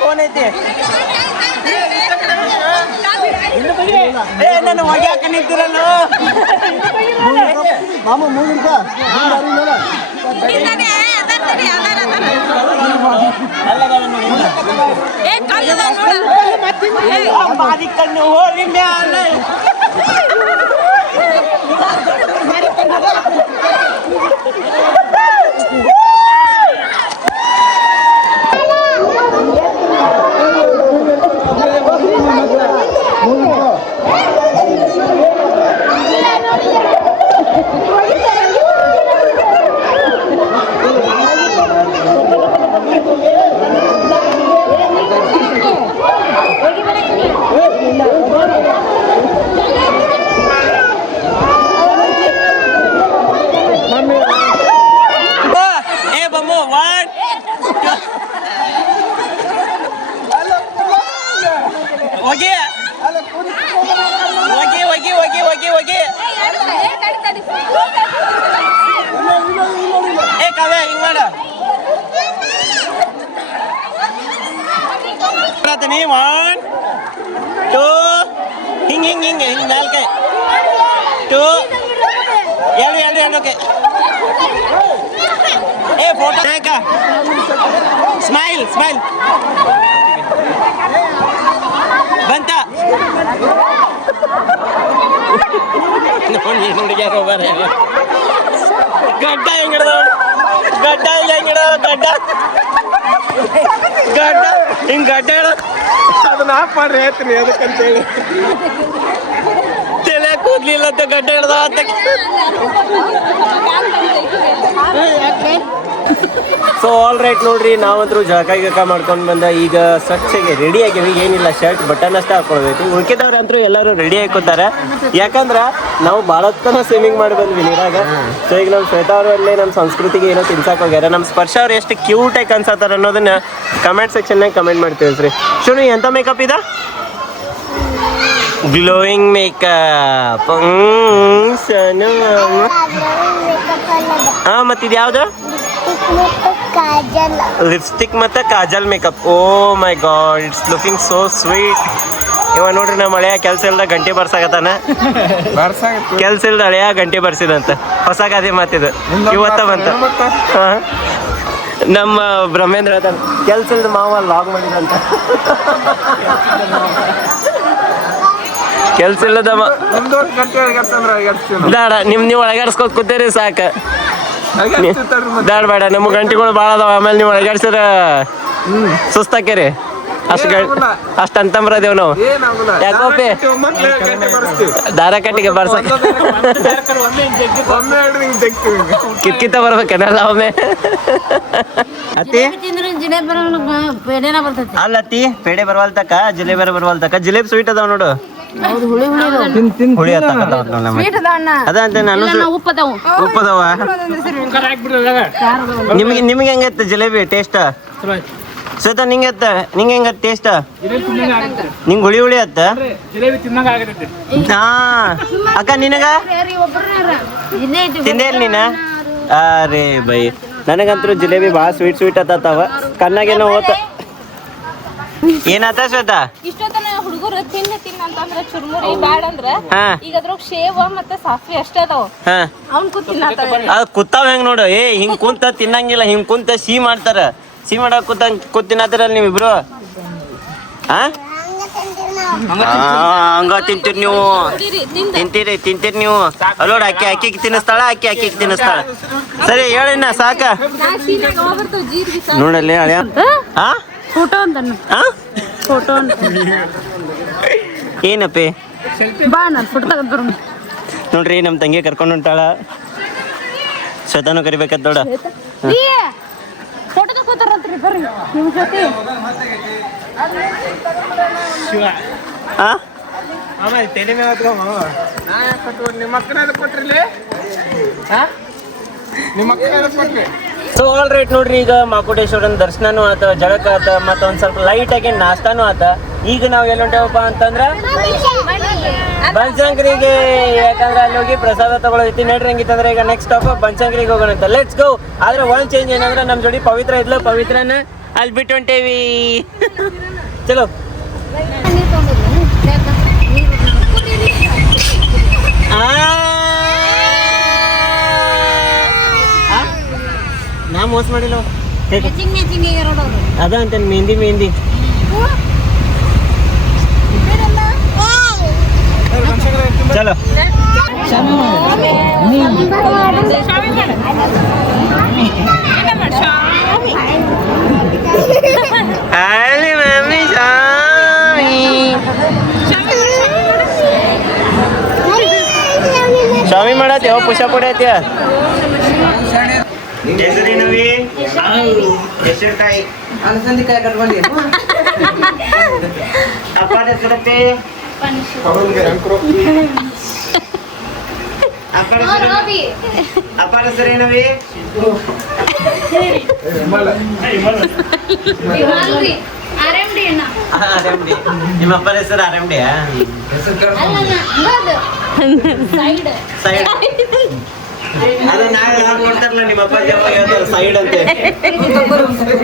ಫೋನ್ ಐತಿ. ನನ್ನ ಒಗ್ಯಾಕ ನಿಂತಿರಲ್ಲ ಮಾಮ ಮೂಗಿಂತ ಕಣ್ಣು ಹೋರಿ ಮ್ಯಾಲ. ಕಾವ್ಯ ಹಿಂಗ್ ಮಾಡ. ನೀ 1 2 ಹಿಂಗ್ ನಾಲ್ಕೈ 2 ಎರಡು ಓಕೆ. ಫೋಟೋ ಸ್ಮೈಲ್ ಬಂತ. ಹುಡುಗಿಯಾರ ಗಡ್ಡ ಹೆಂಗಿಡ್ದ ಹಿಂಗ್ ಗಡ್ಡ ಅದನ್ನ ಆಫ್ ಮಾಡ್ರಿ ಹೇಳ್ತೀನಿ ಅದಕ್ಕಂತೇಳಿ. ತಲೆ ಕೂದ್ಲಿಲ್ಲ ಅಂತ ಗಡ್ಡ ಹಿಡ್ದ. ಸೊ ಆಲ್ ರೈಟ್ ನೋಡ್ರಿ, ನಾವಂತರೂ ಜಳಕ ಮಾಡ್ಕೊಂಡು ಬಂದ ಈಗ ಸ್ವಚ್ಛಗೆ ರೆಡಿ ಆಗ್ಯಾವ. ಏನಿಲ್ಲ ಶರ್ಟ್ ಬಟನ್ ಅಷ್ಟೇ ಹಾಕೊಳ್ಬೇಕು. ಉಳ್ಕಿದವ್ರಂತರೂ ಎಲ್ಲರೂ ರೆಡಿ ಹಾಕೋತಾರೆ, ಯಾಕಂದ್ರೆ ನಾವು ಭಾಳ ಹೊತ್ತನ ಸ್ವಿಮ್ಮಿಂಗ್ ಮಾಡಿ ಬಂದ್ವಿ ನೀರಾಗ. ಸೊ ಈಗ ನಮ್ಮ ಶ್ವೇತಾ ಅವರಲ್ಲೇ ನಮ್ಮ ಸಂಸ್ಕೃತಿಗೆ ಏನೋ ತಿನ್ಸಕ್ಕೆ ಹೋಗ್ಯಾರ. ನಮ್ಮ ಸ್ಪರ್ಶ ಅವ್ರು ಎಷ್ಟು ಕ್ಯೂಟಾಗಿ ಕನ್ಸತ್ತಾರ ಅನ್ನೋದನ್ನ ಕಮೆಂಟ್ ಸೆಕ್ಷನ್ನಾಗ ಕಮೆಂಟ್ ಮಾಡ್ತೀವಿ ರೀ. ಶುನು ಎಂಥ ಮೇಕಪ್ ಇದೆ? Glowing makeup. ಹಾಂ, ಮತ್ತಿದು ಯಾವುದು? ಲಿಪ್ಸ್ಟಿಕ್ ಮತ್ತು kajal makeup. Oh my god, it's looking so sweet. ಇವ ನೋಡ್ರಿ ನಮ್ಮ ಹಳೆಯ ಕೆಲಸ ಇಲ್ದ ಗಂಟೆ ಬರ್ಸಾಕತ್ತಾನ. ಕೆಲ್ಸ ಇಲ್ದ ಹಳೆಯ ಗಂಟೆ ಬರ್ಸಿದಂತ ಹೊಸ ಗಾದೆ ಮಾತಿದು ಇವತ್ತ ಬಂತ. ಹಾಂ, ನಮ್ಮ ಬ್ರಹ್ಮೇಂದ್ರ ಕೆಲ್ಸ ಇಲ್ದ ಮಾವ ಲಾಗ್ ಮಾಡಿದಂತ. ಕೆಲ್ಸ ಇಲ್ಲದ ಬೇಡ, ನೀವು ಒಳಗಾಡ್ಸ್ಕೊತ್ ಕೂತೀರಿ ಸಾಕು. ಬೇಡ ನಮ್ಗೆ ಗಂಟೆಗಳು ಭಾಳ ಅದಾವ, ಆಮೇಲೆ ನೀವು ಒಳಗಾಡ್ಸಿರ ಸುಸ್ತಾಕೇರಿ. ಅಷ್ಟ ಅಂತಂಬ್ರದೇವ್ ನಾವು ಯಾಕೋಪಿ ದಾರ ಕಟ್ಟಿಗೆ ಬರ್ಸಕ್ ಕಿತ್ಕಿತ್ತ ಬರ್ಬೇಕೇನಲ್ಲ ಒಮ್ಮೆ ಅತ್ತಿ ಅಲ್ಲ ಅತ್ತಿ ಪೇಡೆ ಬರ್ವಾಲ್ತಕ್ಕ ಜಿಲೇಬಿ ಬರ್ವಾಲ್ತಕ್ಕ ಜಿಲೇಬಿ ಸ್ವೀಟ್ ಅದಾವ ನೋಡು ಹುಳಿ ಅದ ಅಂತ ನಾನು ಉಪ್ಪದವ ನಿಮ್ಗೆ ಹೆಂಗತ್ತ ಜಿಲೇಬಿ ಟೇಸ್ಟ್ ಶ್ವೇತಾ ನಿಂಗೆ ಹೆಂಗ ಟೇಸ್ಟ್ ನಿಂಗೆ ಹುಳಿ ಹುಳಿ ಅತ್ತ ಹಾ ಅಕ್ಕ ನಿನಗ ತಿಂದೇ ಇಲ್ಲ ನೀನ ಅರೇ ಬೈ ನನಗಂತೂ ಜಿಲೇಬಿ ಭಾಳ ಸ್ವೀಟ್ ಅತ್ತಾವ ಕಣ್ಣಾಗೇನೋ ಹೋತ ಏನಾತ ಶ್ವೇತಾ ಇಷ್ಟೊತ್ತನ ಹುಡುಗರು ತಿನ್ನ ಅಂತಂದ್ರ ಚುರ್ಮುರಿ ಬ್ಯಾಡ ಅಂದ್ರ ಈಗ ಅದ್ರಾಗ ಶೇವ ಮತ್ತೆ ಸಾಫ್ರಿ ಅಷ್ಟ ಅದಾವ ಅವ್ನ್ ಅದು ಕುತ್ತಾವ ಹೆಂಗ್ ನೋಡು ಹಿಂಗ್ ಕುಂತ ತಿನ್ನಂಗಿಲ್ಲ ಹಿಂಗ್ ಕುಂತ ಸಿಹಿ ಮಾಡ್ತಾರ ಸಿಹಿ ಮಾಡಕ್ ಕೂತ್ ತಿನ್ನತ್ತಿರಲ್ಲ ನೀವಿಬ್ರು ಹಂಗ ತಿಂತೀರಿ ನೀವು ತಿಂತೀರಿ ನೀವು ಅಲ್ಲೋಡ ಅಕ್ಕಿ ತಿನ್ನಿಸ್ತಾಳ ಅಕ್ಕಿ ತಿನ್ನಿಸ್ತಾಳ ಸರಿ ಹೇಳಿನ ಸಾಕ ನೋಡಲ್ಲಿ ಹಳೆಯ ಫೋಟೋ ಅಂತ ಫೋಟೋ ಅಂತ ಏನಪ್ಪಿ ಬಾ ನಾನು ಫೋಟೋ ತಗೊಂಡ್ಬರ ನೋಡ್ರಿ ನಮ್ಮ ತಂಗಿ ಕರ್ಕೊಂಡು ಹೊಂಟಾಳ ಶ್ವೇತಾನು ಕರಿಬೇಕಂತ ನೋಡ ಫೋಟೋ ತಗೋತಾರಂತ್ರಿ ಬರ್ರಿ ನಿಮ್ಮ ಜೊತೆ ಸೊ ಆಲ್ ರೈಟ್ ನೋಡ್ರಿ ಈಗ ಮಾಕುಟೇಶ್ವರನ ದರ್ಶನನೂ ಆತ ಜಳಕ ಆತ ಮತ್ತೆ ಒಂದ್ ಸ್ವಲ್ಪ ಲೈಟ್ ಆಗಿ ನಾಷ್ಟಾನು ಆತ ಈಗ ನಾವು ಎಲ್ಲಿ ಹೊಂಟೇವಪ್ಪ ಅಂತಂದ್ರ ಬನಶಂಕರಿಗೆ ಯಾಕಂದ್ರೆ ಅಲ್ಲಿ ಹೋಗಿ ಪ್ರಸಾದ ತಗೊಳೈತಿ ನೋಡ್ರಿ ಹೆಂಗಿತ್ತಂದ್ರೆ ಈಗ ನೆಕ್ಸ್ಟ್ ಸ್ಟಾಪ್ ಬನಶಂಕರಿಗೆ ಹೋಗೋಣ ಅಂತ ಲೆಟ್ಸ್ ಗೋ ಆದ್ರೆ ಒಂದ್ ಚೇಂಜ್ ಏನಂದ್ರೆ ನಮ್ ಜೋಡಿ ಪವಿತ್ರ ಇದ್ಲು ಪವಿತ್ರನ ಅಲ್ಲಿ ಬಿಟ್ಟು ಹೊಂಟೇವಿ ಚಲೋ ನಾ ಮೋಸ ಮಾಡಿಲ್ಲ ಅದ ಅಂತ ಮೆಹಂದಿ ಚಲೋ ಅಲ್ಲಿ ಮಮ್ಮಿ ಸ್ವಾಮಿ ಮಾಡತ್ಯ ಪುಷ ಪಡ್ಯಾತ್ಯ ಹೆಸರಿ ನವಿ ಹೆಸರುಕಾಯಿ ಅಲಸಂದಿಕಾಯಿ ಕಟ್ಕೊಂಡಿ ಅಪ್ಪ ಹೆಸರತ್ತೆ ಅಪ್ಪ ಹೆಸರೇನವಿ ನಿಮ್ಮ ಅಪ್ಪನ ಹೆಸರು RMD ಸೈಡ್ ಅದು ನಾಳೆ ನೋಡ್ತಾರಲ್ಲ ನಿಮ್ಮ ಅಪ್ಪ ಸೈಡ್ ಅಂತೆ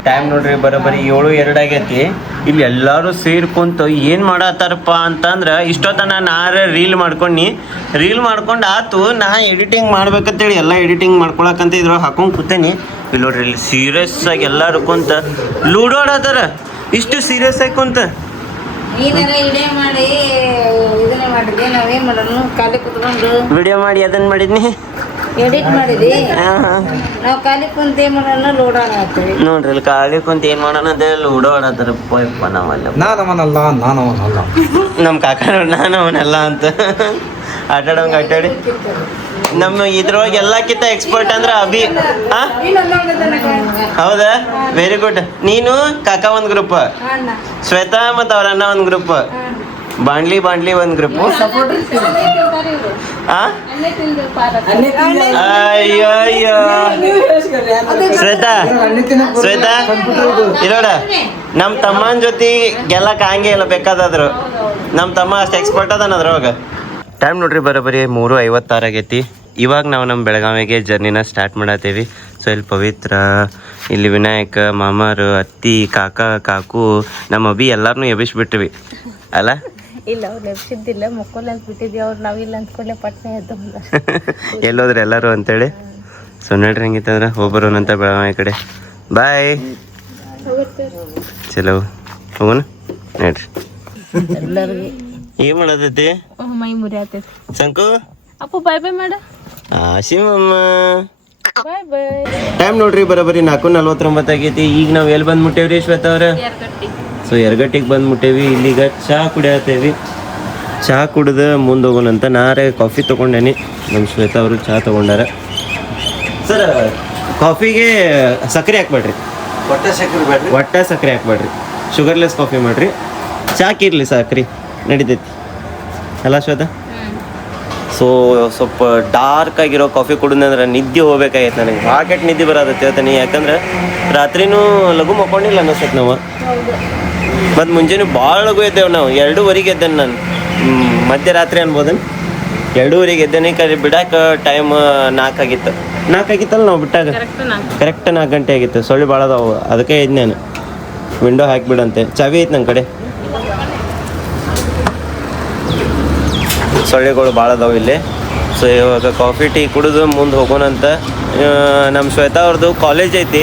ಟೈಮ್ ನೋಡ್ರಿ ಬರೋಬ್ಬರಿ 7:02 ಆಗೈತಿ ಇಲ್ಲಿ ಎಲ್ಲಾರು ಸೇರ್ಕೊಂತ ಏನ್ ಮಾಡತ್ತಾರಪ್ಪ ಅಂತಂದ್ರ ಇಷ್ಟೊತ್ತನ ನಾರೇ ರೀಲ್ ಮಾಡ್ಕೊಂಡು ಆತು ನಾ ಎಡಿಟಿಂಗ್ ಮಾಡ್ಬೇಕಂತೇಳಿ ಎಲ್ಲ ಎಡಿಟಿಂಗ್ ಮಾಡ್ಕೊಳಕಂತ ಇದ್ರೊಳಗೆ ಹಾಕೊಂಡ್ ಕೂತೇನಿ ಇಲ್ಲಿ ನೋಡ್ರಿ ಇಲ್ಲಿ ಸೀರಿಯಸ್ ಆಗಿ ಎಲ್ಲಾರು ಕುಂತ ಲೂಡೋ ಆಡತ್ತಾರ ಇಷ್ಟು ಸೀರಿಯಸ್ ಆಗಿ ಕುಂತ ವಿಡಿಯೋ ಮಾಡಿ ಅದನ್ನ ಮಾಡಿದ್ನಿ ಎಡಿಟ್ ಮಾಡಿದಿ ನಾವು ಖಾಲಿ ಕುಂತ ಏನ್ ಮಾಡೋಣ ಲೋಡ್ ಆಗತ್ತೀವಿ ನೋಡ್ರಿ ಇಲ್ಲಿ ಖಾಲಿ ಕುಂತ ಏನ್ ಮಾಡೋಣ ಅದೇ ಲೂಡೋ ಆಡತ್ತಾರಪ್ಪ ನಾವಲ್ಲ ನಮ್ಮ ಕಾಕ ನಾನವನಲ್ಲ ಅಂತ ಆಟಾಡೋಂಗ ಆಟಾಡಿ ನಮ್ಮ ಇದ್ರೊಳಗೆ ಎಲ್ಲಕ್ಕಿಂತ ಎಕ್ಸ್ಪರ್ಟ್ ಅಂದ್ರೆ ಅಭಿ ಹೌದಾ ವೆರಿ ಗುಡ್ ನೀನು ಕಾಕ ಒಂದ್ ಗ್ರೂಪ್ ಶ್ವೇತಾ ಮತ್ತು ಅವ್ರ ಅಣ್ಣ ಒಂದ್ ಗ್ರೂಪ್ ಬಾಂಡ್ಲಿ ಒಂದ್ ಗ್ರೂಪ್ ಅಯ್ಯೋ ಶ್ವೇತಾ ಇರೋಡ ನಮ್ ತಮ್ಮನ ಜೊತೆ ಗೆಲ್ಲಕ್ ಹಂಗೆ ಇಲ್ಲ ಬೇಕಾದ್ರು ನಮ್ ತಮ್ಮ ಅಷ್ಟು ಎಕ್ಸ್ಪರ್ಟ್ ಅದಾನ ಅದ್ರೊಳಗ ಟೈಮ್ ನೋಡ್ರಿ ಬರೋಬ್ಬರಿ 3:56 ಆಗೈತಿ ಇವಾಗ ನಾವು ನಮ್ಮ ಬೆಳಗಾವಿಗೆ ಜರ್ನಿನ ಸ್ಟಾರ್ಟ್ ಮಾಡತ್ತೀವಿ ಸೊ ಇಲ್ಲಿ ಪವಿತ್ರ ಇಲ್ಲಿ ವಿನಾಯಕ ಮಾಮಾರು ಅತ್ತಿ ಕಾಕು ನಮ್ಮ ಅಭಿ ಎಲ್ಲಾರನ್ನೂ ಎಬ್ಬಿಸ್ಬಿಟ್ವಿ ಅಲ್ಲ ಇಲ್ಲ ಅವ್ರು ಎಬ್ಸಿದ್ದಿಲ್ಲ ಮಕ್ಕಳು ಅಂತ ಬಿಟ್ಟಿದ್ವಿ ಅವ್ರು ನಾವಿಲ್ಲ ಅಂದ್ಕೊಂಡೆ ಪಟ್ನೆ ಎದ್ದು ಎಲ್ಲೋದ್ರಿ ಎಲ್ಲರೂ ಅಂತೇಳಿ ಸೊ ನೋಡ್ರಿ ಹೆಂಗಿತ್ತಂದ್ರೆ ಹೋಗ್ಬರೋಣಂತ ಬೆಳಗಾವಿ ಕಡೆ ಬಾಯ್ ಚಲೋ ಹೋಗೋಣ ನೋಡ್ರಿ ಎಲ್ಲರಿಗೂ ಏನ್ ಮಾಡತೈತಿ ಮೈ ಮುರಿ ಆತೈತಿ ಶಂಕು ಅಪ್ಪ ಬಾಯ್ ಬಾಯ್ ಮಾಡ ಶಿವಮ್ಮ ಬಾಯ್ ಬಾಯ್ ಟೈಮ್ ನೋಡ್ರಿ ಬರೋಬ್ಬರಿ 4:49 ಆಗೈತಿ ಈಗ ನಾವು ಎಲ್ಲಿ ಬಂದು ಮುಟ್ಟೇವ್ರಿ ಶ್ವೇತಾ ಅವ್ರ ಸೊ ಎರಗಟ್ಟಿಗೆ ಬಂದ್ಬಿಟ್ಟೇವಿ. ಇಲ್ಲಿಗ ಚಹಾ ಕುಡಿಯತ್ತೇವಿ. ಚಹಾ ಕುಡ್ದು ಮುಂದೆ ಹೋಗೋಣಂತ. ನಾರೇ ಕಾಫಿ ತೊಗೊಂಡೇನಿ, ನಮ್ಮ ಶ್ವೇತಾ ಅವರು ಚಹಾ ತೊಗೊಂಡಾರ. ಸರ್ ಕಾಫಿಗೆ ಸಕ್ಕರೆ ಹಾಕ್ಬೇಡ್ರಿ, ಒಟ್ಟ ಸಕ್ಕರೆ ಹಾಕ್ಬೇಡ್ರಿ, ಶುಗರ್ಲೆಸ್ ಕಾಫಿ ಮಾಡಿರಿ. ಚಾಕ್ ಇರಲಿ ಸಕ್ರೆ ನಡಿತೈತಿ ಅಲ್ಲ ಶ್ವೇತಾ? ಸೊ ಸ್ವಲ್ಪ ಡಾರ್ಕ್ ಆಗಿರೋ ಕಾಫಿ ಕುಡಿದ್ರೆ ನಿದ್ದೆ ಹೋಗ್ಬೇಕಾಗೈತೆ ನನಗೆ. ಹಾಕೆಟ್ ನಿದ್ದೆ ಬರೋದತ್ತೆ ಹೇಳ್ತಾನೆ, ಯಾಕಂದ್ರೆ ರಾತ್ರಿನೂ ಲಘು ಮಕ್ಕೊಂಡಿಲ್ಲ ಅನ್ನಿಸ್ತೈತೆ ನಾವು. ಮತ್ತು ಮುಂಜಾನೆ ಭಾಳ ಲಘು ಎದ್ದೇವೆ ನಾವು. 2:30 ಎದ್ದೇನೆ ನಾನು, ಮಧ್ಯರಾತ್ರಿ ಅನ್ಬೋದನ್. 2:30 ಎದ್ದೇನೆ. ಬಿಡಾಕ ಟೈಮ್ 4 ಆಗಿತ್ತು. 4 ಆಗಿತ್ತಲ್ಲ ನಾವು ಬಿಟ್ಟಾಗ, ಕರೆಕ್ಟ್ 4 ಗಂಟೆ ಆಗಿತ್ತು. ಸೊಳ್ಳೆ ಭಾಳ ಅದಾವು, ಅದಕ್ಕೆ ಇದ್ದು ನಾನು ವಿಂಡೋ ಹಾಕಿಬಿಡಂತೆ. ಚಾವಿ ಐತೆ ನನ್ನ ಕಡೆ. ಸೊಳ್ಳೆಗಳು ಭಾಳ ಅದಾವೆ ಇಲ್ಲಿ. ಸೊ ಇವಾಗ ಕಾಫಿ ಟೀ ಕುಡಿದು ಮುಂದೆ ಹೋಗೋಣಂತ. ನಮ್ಮ ಶ್ವೇತಾ ಅವ್ರದ್ದು ಕಾಲೇಜ್ ಐತಿ.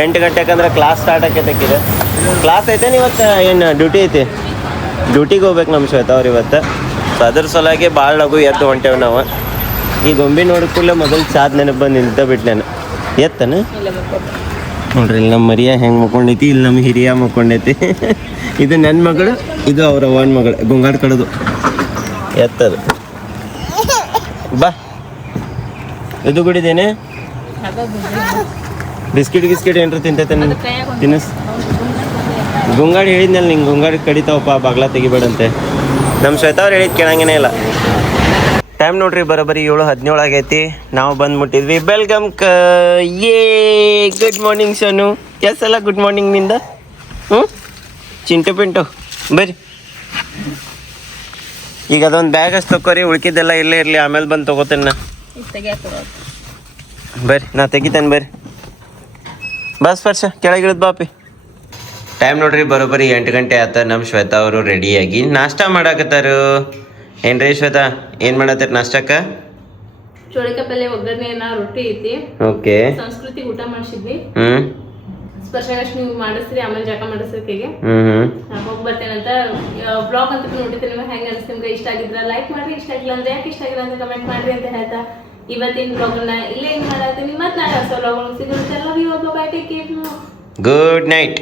8 ಗಂಟೆಗೆ ಅಂದ್ರೆ ಕ್ಲಾಸ್ ಸ್ಟಾರ್ಟ್ ಆಕೈತೆ. ಕ್ಲಾಸ್ ಐತೆ ಇವತ್ತು, ಏನು ಡ್ಯೂಟಿ ಐತಿ? ಡ್ಯೂಟಿಗೆ ಹೋಗ್ಬೇಕು ನಮ್ಮ ಶ್ವೇತಾ ಅವ್ರು ಇವತ್ತು. ಸೊ ಅದ್ರ ಸಲುವಾಗಿ ಭಾಳ ಲಘು ಎದ್ದು ಹೊಂಟೇವು ನಾವು. ಈ ಗೊಂಬೆ ನೋಡಿದ ಕೂಡಲೇ ಮೊದಲು ಚಾದ್ ನೆನಪು ಬಂದು ನಿಂತ ಬಿಟ್ಟು ನಾನು ಎತ್ತನ ನೋಡ್ರಿ. ಇಲ್ಲಿ ನಮ್ಮ ಮರಿಯ ಹೆಂಗೆ ಮಕ್ಕೊಂಡೈತಿ, ಇಲ್ಲಿ ನಮ್ಮ ಹಿರಿಯ ಮಕ್ಕೊಂಡೈತಿ. ಇದು ನನ್ನ ಮಗಳು, ಇದು ಅವ್ರ ಅವ್ವನ ಮಗಳು. ಗೊಂಗಾಡ್ ಕಡೋದು ಎತ್ತದು. ಬಾ ಇದು ಬಿಡಿದೇನೆ. ಬಿಸ್ಕಿಟ್ ಏನ್ರ ತಿಂತೈತೆ ತಿನ್ನಸ್. ಗೊಂಗಾಡಿ ಹೇಳಿದ್ನಲ್ಲ ನಿಂಗೆ, ಗೊಂಗಾಡಿ ಕಡಿತಾವಪ್ಪ, ಬಾಗ್ಲ ತೆಗಿಬೇಡಂತೆ. ನಮ್ಮ ಶ್ವೇತಾ ಅವ್ರು ಹೇಳಿದ್ ಕೇಳಂಗೇನೇ ಇಲ್ಲ. ಟೈಮ್ ನೋಡ್ರಿ ಬರೋಬ್ಬರಿ 7:17 ಆಗೈತಿ. ನಾವು ಬಂದ್ಬಿಟ್ಟಿದ್ವಿ ಬೆಲ್ಗಮ್ಕ. Good morning Sonu. ಎಲ್ಲ ಗುಡ್ ಮಾರ್ನಿಂಗ್ ನಿಂದ. ಚಿಂಟು ಪಿಂಟು ಬರ್ರಿ. ಈಗ ಅದೊಂದು ಬ್ಯಾಗ್ ಅಷ್ಟು ತಗೋರಿ, ಉಳ್ಕಿದ್ದೆಲ್ಲ ಇಲ್ಲೇ ಇರಲಿ, ಆಮೇಲೆ ಬಂದು ತೊಗೋತೇನೆ ನಾ. ಬರ್ರಿ ನಾ ತೆಗಿತೇನೆ ಬರ್ರಿ. ಬಸ್ ವರ್ಷ ಕೆಳಗಿಳಿದ್ ಬಾಪಿ. ಟೈಮ್ ನೋಡ್ರಿ ಬರೋಬ್ಬರಿ 8 ಗಂಟೆ ಆತ. ನಮ್ಮ ಶ್ವೇತಾ ಅವರು ರೆಡಿಯಾಗಿ ನಾಷ್ಟ ಮಾಡಾಕತ್ತಾರು. ಏನ್ರಿ ಶ್ವೇತಾ, ಏನು ಮಾಡತ್ತೀರಿ ನಾಷ್ಟಕ್ಕ? ಚೋಳಿಕಾಯಿ ಪಲ್ಯ, ಒಗ್ಗರಣೆ, ರೊಟ್ಟಿ ಐತಿ. ಓಕೆ. ಸಂಸ್ಕೃತಿ ಊಟ ಮಾಡಿಸಿದ್ವಿ. ಸ್ಪರ್ಶಾಗಷ್ಟು ನೀವು ಮಾಡಿಸ್ರಿ, ಆಮೇಲೆ ಜಕ ಮಾಡಿಸ್ರಿಕೆಗೆ ಹೋಗಿ ಬರ್ತೇನಂತ. ಬ್ಲಾಗ್ ಅಂತ ನೋಡಿದ್ರೆ ನಿಮ್ಗೆ ಹೆಂಗೆ ಅನಿಸ್ತು? ನಿಮ್ಗೆ ಇಷ್ಟ ಆಗಿದ್ರ ಲೈಕ್ ಮಾಡ್ರಿ, ಇಷ್ಟ ಆಗಿಲ್ಲ ಅಂದ್ರೆ ಯಾಕೆ ಇಷ್ಟ ಆಗಿಲ್ಲ ಅಂತ ಕಮೆಂಟ್ ಮಾಡ್ರಿ ಅಂತ ಹೇಳ್ತಾ ಇವತ್ತಿನ ಬ್ಲಾಗ್ನ ಇಲ್ಲೇ ಏನು ಮಾಡತ್ತೀನಿ. ಮತ್ತೆ ನಾಳೆ ಹೊಸ ಬ್ಲಾಗ್ ಸಿಗುತ್ತೆ. ಎಲ್ಲರಿಗೂ ಒಬ್ಬ ಬಾಯ್, ಟೇಕ್ ಕೇರ್. Good night.